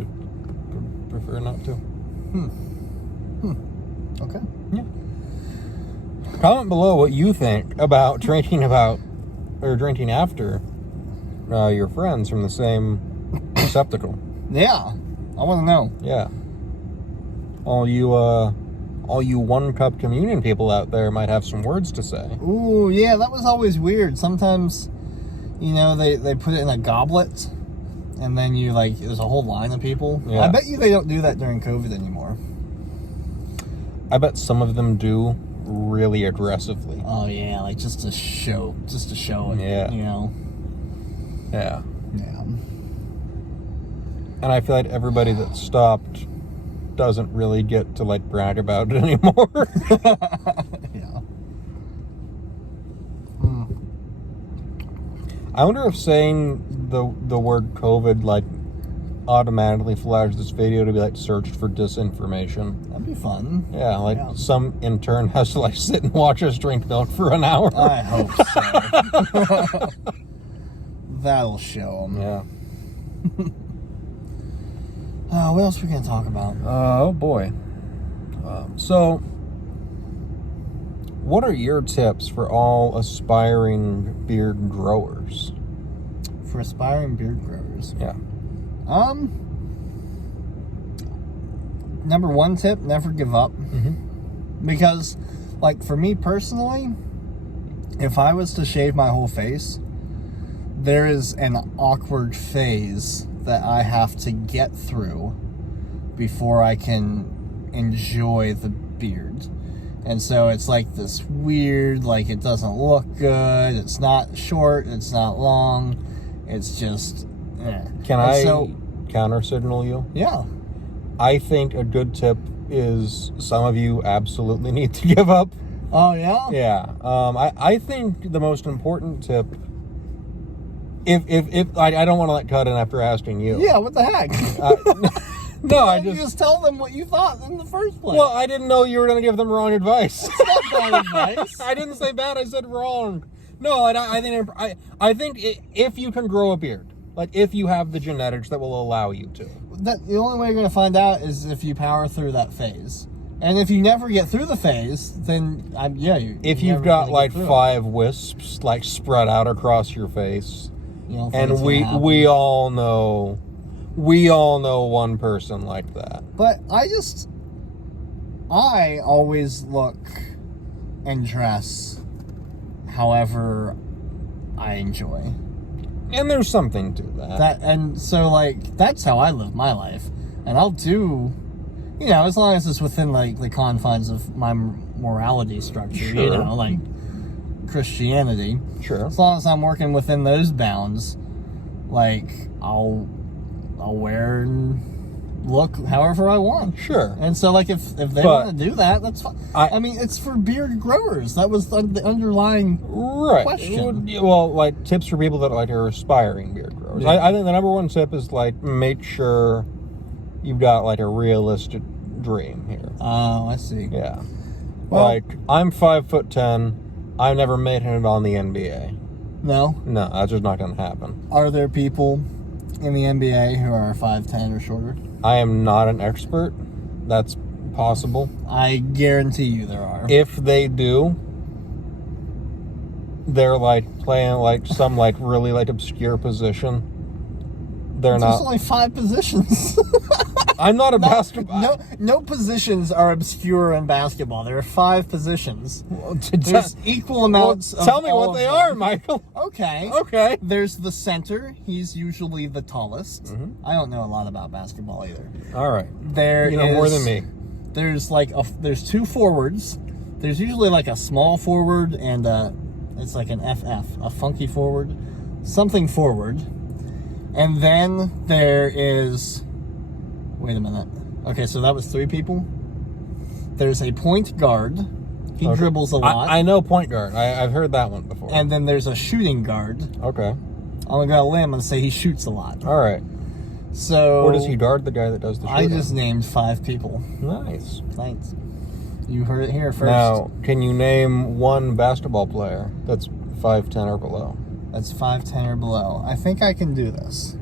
prefer not to. Okay. Yeah. Comment below what you think about drinking after your friends from the same receptacle. Yeah, I want to know. Yeah. All you 1 cup communion people out there might have some words to say. Ooh, yeah, that was always weird. Sometimes, they put it in a goblet, and then there's a whole line of people. Yeah. I bet you they don't do that during COVID anymore. I bet some of them do really aggressively. Oh yeah, just to show it. Yeah. You know. Yeah. Yeah. And I feel like everybody that stopped doesn't really get to, like, brag about it anymore. Yeah. I wonder if saying the word COVID, like, automatically flashes this video to be, like, searched for disinformation. That'd be fun. Yeah, like, some intern has to, like, sit and watch us drink milk for an hour. I hope so. That'll show them. Yeah. What else are we going to talk about? Oh, boy. So, what are your tips for all aspiring beard growers? For aspiring beard growers? Yeah. Number one tip, never give up. Mm-hmm. Because, like, for me personally, if I was to shave my whole face, there is an awkward phase that I have to get through before I can enjoy the beard. And so it's like this weird, like, it doesn't look good, it's not short, it's not long, it's just, Can I counter signal you? Yeah. I think a good tip is some of you absolutely need to give up. Oh, yeah? Yeah. I think the most important tip, if I don't want to, like, cut in after asking you. Yeah, what the heck? No, I You just tell them what you thought in the first place. Well, I didn't know you were going to give them wrong advice. It's not bad advice. I didn't say bad, I said wrong. No, I think if you can grow a beard, like, if you have the genetics that will allow you to. The only way you're going to find out is if you power through that phase. And if you never get through the phase, then, if you've got, like, 5 wisps, like, spread out across your face, and we all know one person like that. But I always look and dress however I enjoy. And there's something to that. And so, like, that's how I live my life. And I'll do, as long as it's within, like, the confines of my morality structure, Sure. Like Christianity. Sure. As long as I'm working within those bounds, like, I'll wear and look however I want. Sure. And so, like, if they want to do that, that's fine. I mean, it's for beard growers. That was the underlying question. Well, like, tips for people that, like, are aspiring beard growers. Yeah. I think the number one tip is, like, make sure you've got, like, a realistic dream here. Oh, I see. Yeah. Well, like, I'm 5'10". I've never made it on the NBA. No? No, that's just not going to happen. Are there people in the NBA who are 5'10" or shorter? I am not an expert. That's possible. I guarantee you there are. If they do, they're, like, playing, like, some, like, really, like, obscure position. There's only 5 positions. I'm not a basketball. No positions are obscure in basketball. There are 5 positions. There's equal amounts of tell me all what they of are, them. Michael. Okay. There's the center. He's usually the tallest. Mm-hmm. I don't know a lot about basketball either. All right. You know more than me. There's there's 2 forwards. There's usually like a small forward and it's like an FF, a funky forward, something forward. And then there is, wait a minute. Okay, so that was 3 people. There's a point guard. He dribbles a lot. I know point guard. I've heard that one before. And then there's a shooting guard. Okay. I'm going to go on a limb and say he shoots a lot. All right. So, or does he guard the guy that does the shooting? I just named 5 people. Nice. Thanks. You heard it here first. Now, can you name one basketball player that's 5'10" or below? That's 5'10" or below. I think I can do this.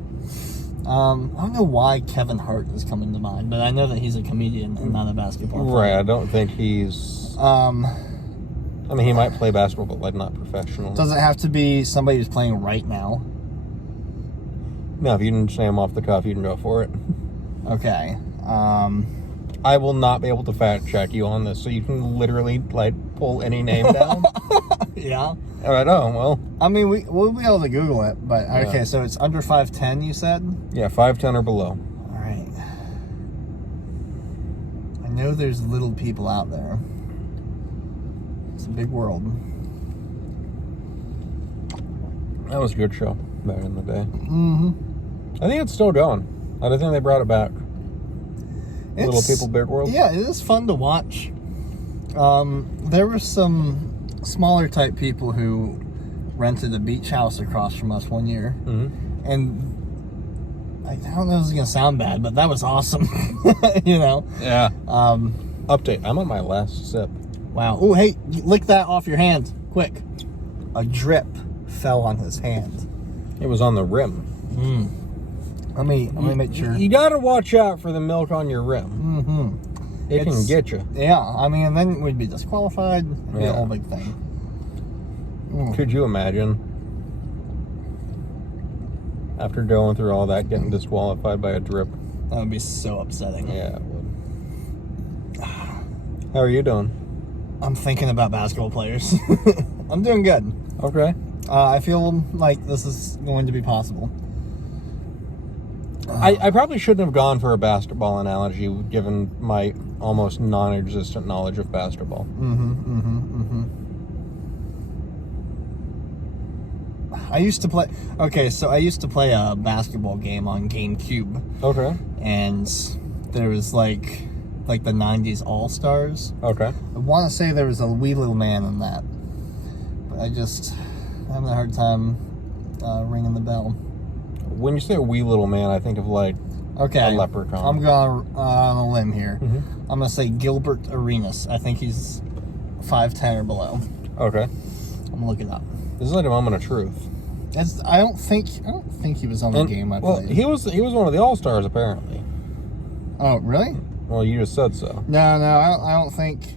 I don't know why Kevin Hart is coming to mind, but I know that he's a comedian and not a basketball player. Right, I don't think he's... I mean, he might play basketball, but, like, not professional. Does it have to be somebody who's playing right now? No, if you can say him off the cuff, you can go for it. Okay. I will not be able to fact check you on this, so you can literally, like, pull any name down. Yeah. All right, well. I mean, we'll be able to Google it, but Yeah. okay, so it's under 5'10", you said? Yeah, 5'10" or below. All right. I know there's little people out there. It's a big world. That was a good show. back in the day. Mm-hmm. I think it's still going. I don't think they brought it back. Little People, Big World. Yeah, it is fun to watch. There were some smaller type people who rented a beach house across from us one year. Mm-hmm. And I don't know if this is going to sound bad, but that was awesome. You know? Yeah. Update. I'm on my last sip. Wow. Oh, hey, lick that off your hand. Quick. A drip fell on his hand. It was on the rim. Let me make sure. You got to watch out for the milk on your rim. Mm-hmm. It can get you. Yeah, I mean, then we'd be disqualified. It'd be a Yeah. whole big thing. Could you imagine? After going through all that, getting disqualified by a drip. That would be so upsetting. Yeah, it would. How are you doing? I'm thinking about basketball players. I'm doing good. Okay. I feel like this is going to be possible. I probably shouldn't have gone for a basketball analogy given my almost non-existent knowledge of basketball. I used to play... Okay, so I used to play a basketball game on GameCube. Okay. And there was like the 90s All-Stars. Okay. I want to say there was a wee little man in that. But I'm having a hard time ringing the bell. When you say a wee little man, I think of like Okay. a leprechaun. I'm going on a limb here. Mhm. I'm going to say Gilbert Arenas. I think he's 5'10" or below. Okay. I'm going to look it up. This is like a moment of truth. I don't think he was on the game I played. He was one of the All-Stars apparently. Oh, really? Well, you just said so. No, I don't think.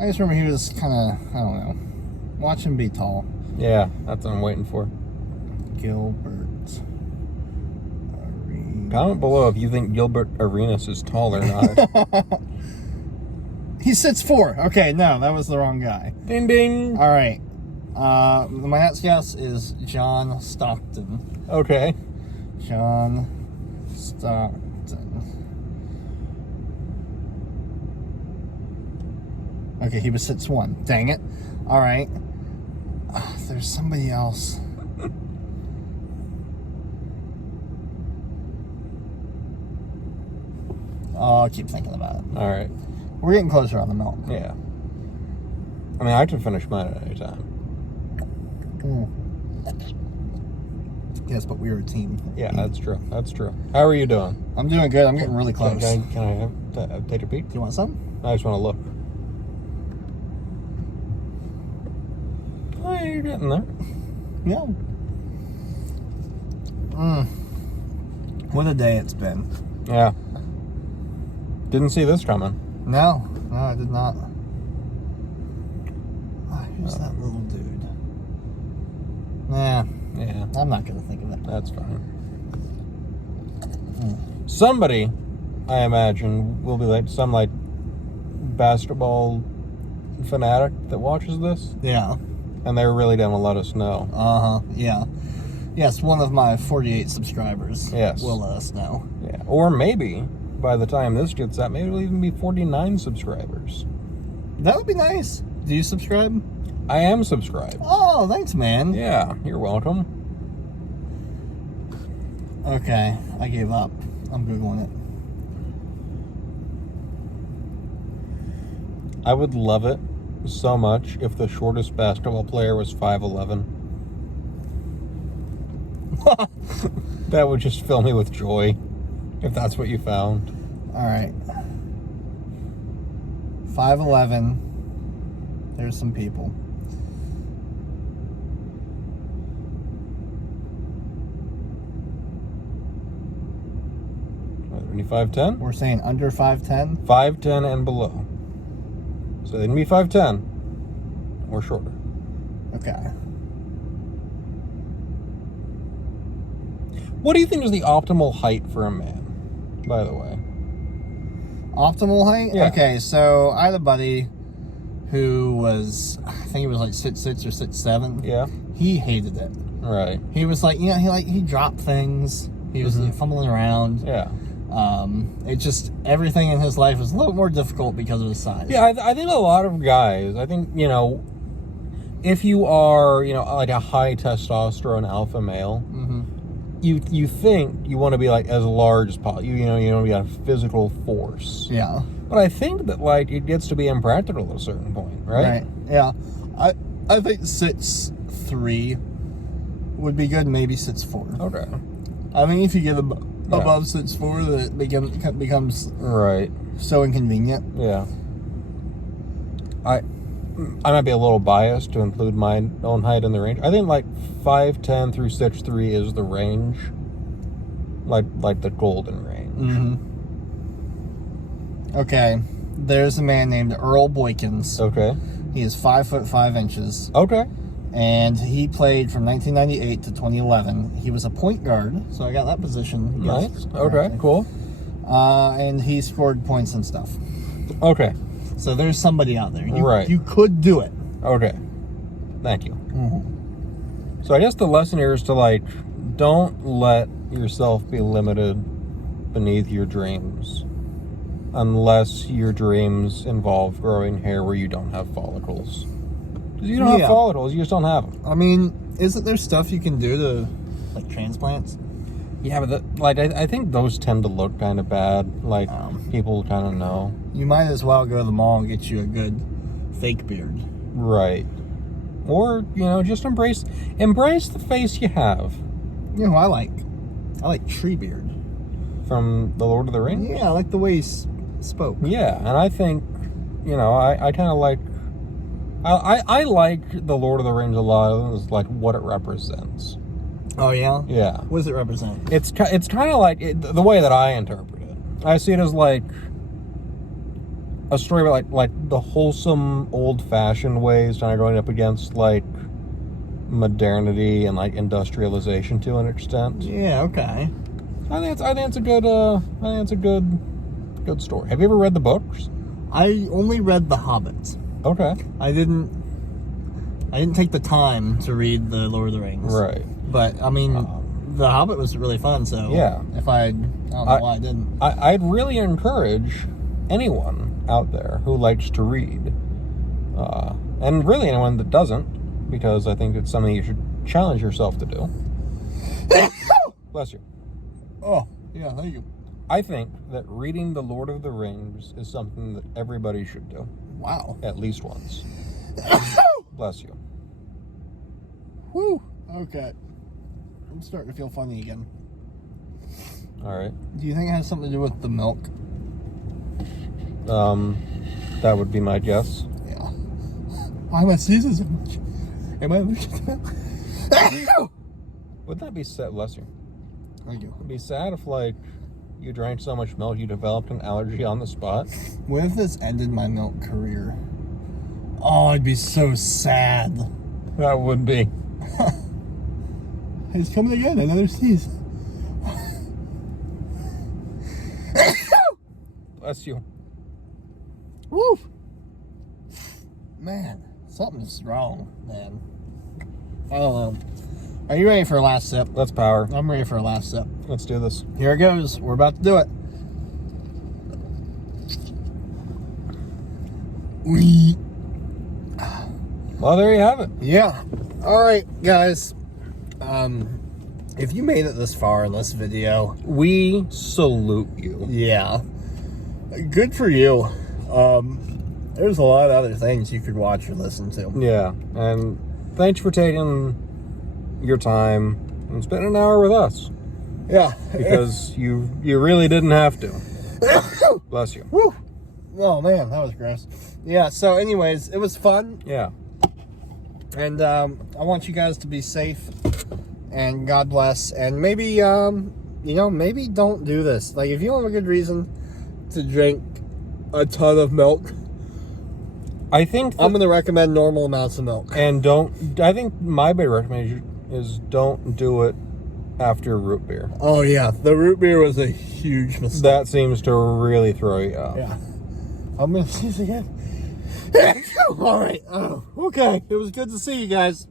I just remember he was kind of, I don't know. Watch him be tall. Yeah, that's what I'm waiting for. Gilbert Arenas. Comment below if you think Gilbert Arenas is tall or not. He's 6'4". Okay, no, that was the wrong guy. Ding ding. All right. My next guess is John Stockton. Okay. John Stockton. Okay, he was 6'1". Dang it. All right. There's somebody else. Oh, I'll keep thinking about it. All right. We're getting closer on the milk. Yeah. I mean, I can finish mine at any time. Yes, but we're a team. Yeah, that's true. That's true. How are you doing? I'm doing good. I'm getting really close. Can I take a peek? Do you want some? I just want to look. Oh, you're getting there. Yeah. What a day it's been. Yeah. Didn't see this coming. No, I did not. Who's that little dude? Nah, Yeah, I'm not gonna think of it. that's fine. Somebody, I imagine, will be like some like basketball fanatic that watches this, Yeah. and they're really gonna let us know. Yeah. Yes, one of my 48 subscribers. Yes. Will let us know. Yeah, or maybe by the time this gets out, maybe it'll even be 49 subscribers. That would be nice. Do you subscribe? I am subscribed. Oh, thanks, man. Yeah, you're welcome. Okay, I gave up. I'm Googling it. I would love it so much if the shortest basketball player was 5'11". That would just fill me with joy if that's what you found. All right. 5'11". There's some people. Are there any 5'10"? We're saying under 5'10". 5'10" and below. So they can be 5'10" or shorter. Okay. What do you think is the optimal height for a man, by the way? Optimal height? Yeah. Okay, so I had a buddy who was, I think he was like 6'6" or 6'7". Yeah. He hated it. Right. He was like, he dropped things. He was fumbling around. Yeah. It just, everything in his life was a little more difficult because of his size. Yeah, I think a lot of guys, if you are, like a high testosterone alpha male, you think you want to be like as large as possible. You want to be a physical force. Yeah. But I think that like it gets to be impractical at a certain point, right? Right. Yeah. I think 6'3" would be good. Maybe 6'4". Okay. I think if you get above 6'4", that it becomes right. so inconvenient. Yeah. I might be a little biased to include my own height in the range. I think like 5'10" through 6'3" is the range, like the golden range. Okay, there's a man named Earl Boykins. Okay. He is 5'5". Okay. And he played from 1998 to 2011. He was a point guard, so I got that position. Nice. Okay, cool. And he scored points and stuff. Okay. So there's somebody out there. Right. You could do it. Okay. Thank you. So I guess the lesson here is to, like, don't let yourself be limited beneath your dreams unless your dreams involve growing hair where you don't have follicles. Because you don't have follicles, you just don't have them. I mean, isn't there stuff you can do to, like, transplants? Yeah, but I think those tend to look kind of bad. Like, people kind of know. You might as well go to the mall and get you a good fake beard. Right. Or, just embrace the face you have. You know who I like? I like Treebeard. From The Lord of the Rings? Yeah, I like the way he spoke. Yeah, and I think, I kind of like... I like The Lord of the Rings a lot. It's like what it represents. Oh, yeah? Yeah. What does it represent? It's kind of like, the way that I interpret it, I see it as like a story about like the wholesome, old-fashioned ways kind of going up against like modernity and like industrialization to an extent. Yeah, okay. I think it's a good story. Have you ever read the books? I only read The Hobbit. Okay. I didn't take the time to read The Lord of the Rings. Right. But I mean, The Hobbit was really fun. So yeah. I don't know why I didn't. I'd really encourage anyone out there who likes to read, and really anyone that doesn't, because I think it's something you should challenge yourself to do. Bless you. Oh, yeah, thank you. I think that reading The Lord of the Rings is something that everybody should do. Wow. At least once. Bless you. Whew. Okay. I'm starting to feel funny again. All right. Do you think it has something to do with the milk? That would be my guess. Yeah. Why am I sneezing so much? Am I allergic to milk? Would that be sad? Bless you. Thank you. It'd be sad if, like, you drank so much milk you developed an allergy on the spot. What if this ended my milk career? Oh, I'd be so sad. That would be. It's coming again. Another sneeze. Bless you. Woo! Man, something's wrong, man. I don't know. Are you ready for a last sip? Let's power. I'm ready for a last sip. Let's do this. Here it goes. We're about to do it. Well, there you have it. Yeah. All right, guys. If you made it this far in this video, We salute you. yeah, good for you. There's a lot of other things you could watch or listen to. Yeah, and thanks for taking your time and spending an hour with us. Yeah. Because you really didn't have to. Bless you. Woo. Oh, man, that was gross. Yeah, so anyways, it was fun. Yeah. And I want you guys to be safe. And God bless. And maybe, maybe don't do this. Like, if you don't have a good reason to drink a ton of milk, I think I'm going to recommend normal amounts of milk. And I think my big recommendation is don't do it after root beer. Oh, yeah. The root beer was a huge mistake. That seems to really throw you off. Yeah. I'm going to sneeze again. All right. Oh, okay. It was good to see you guys.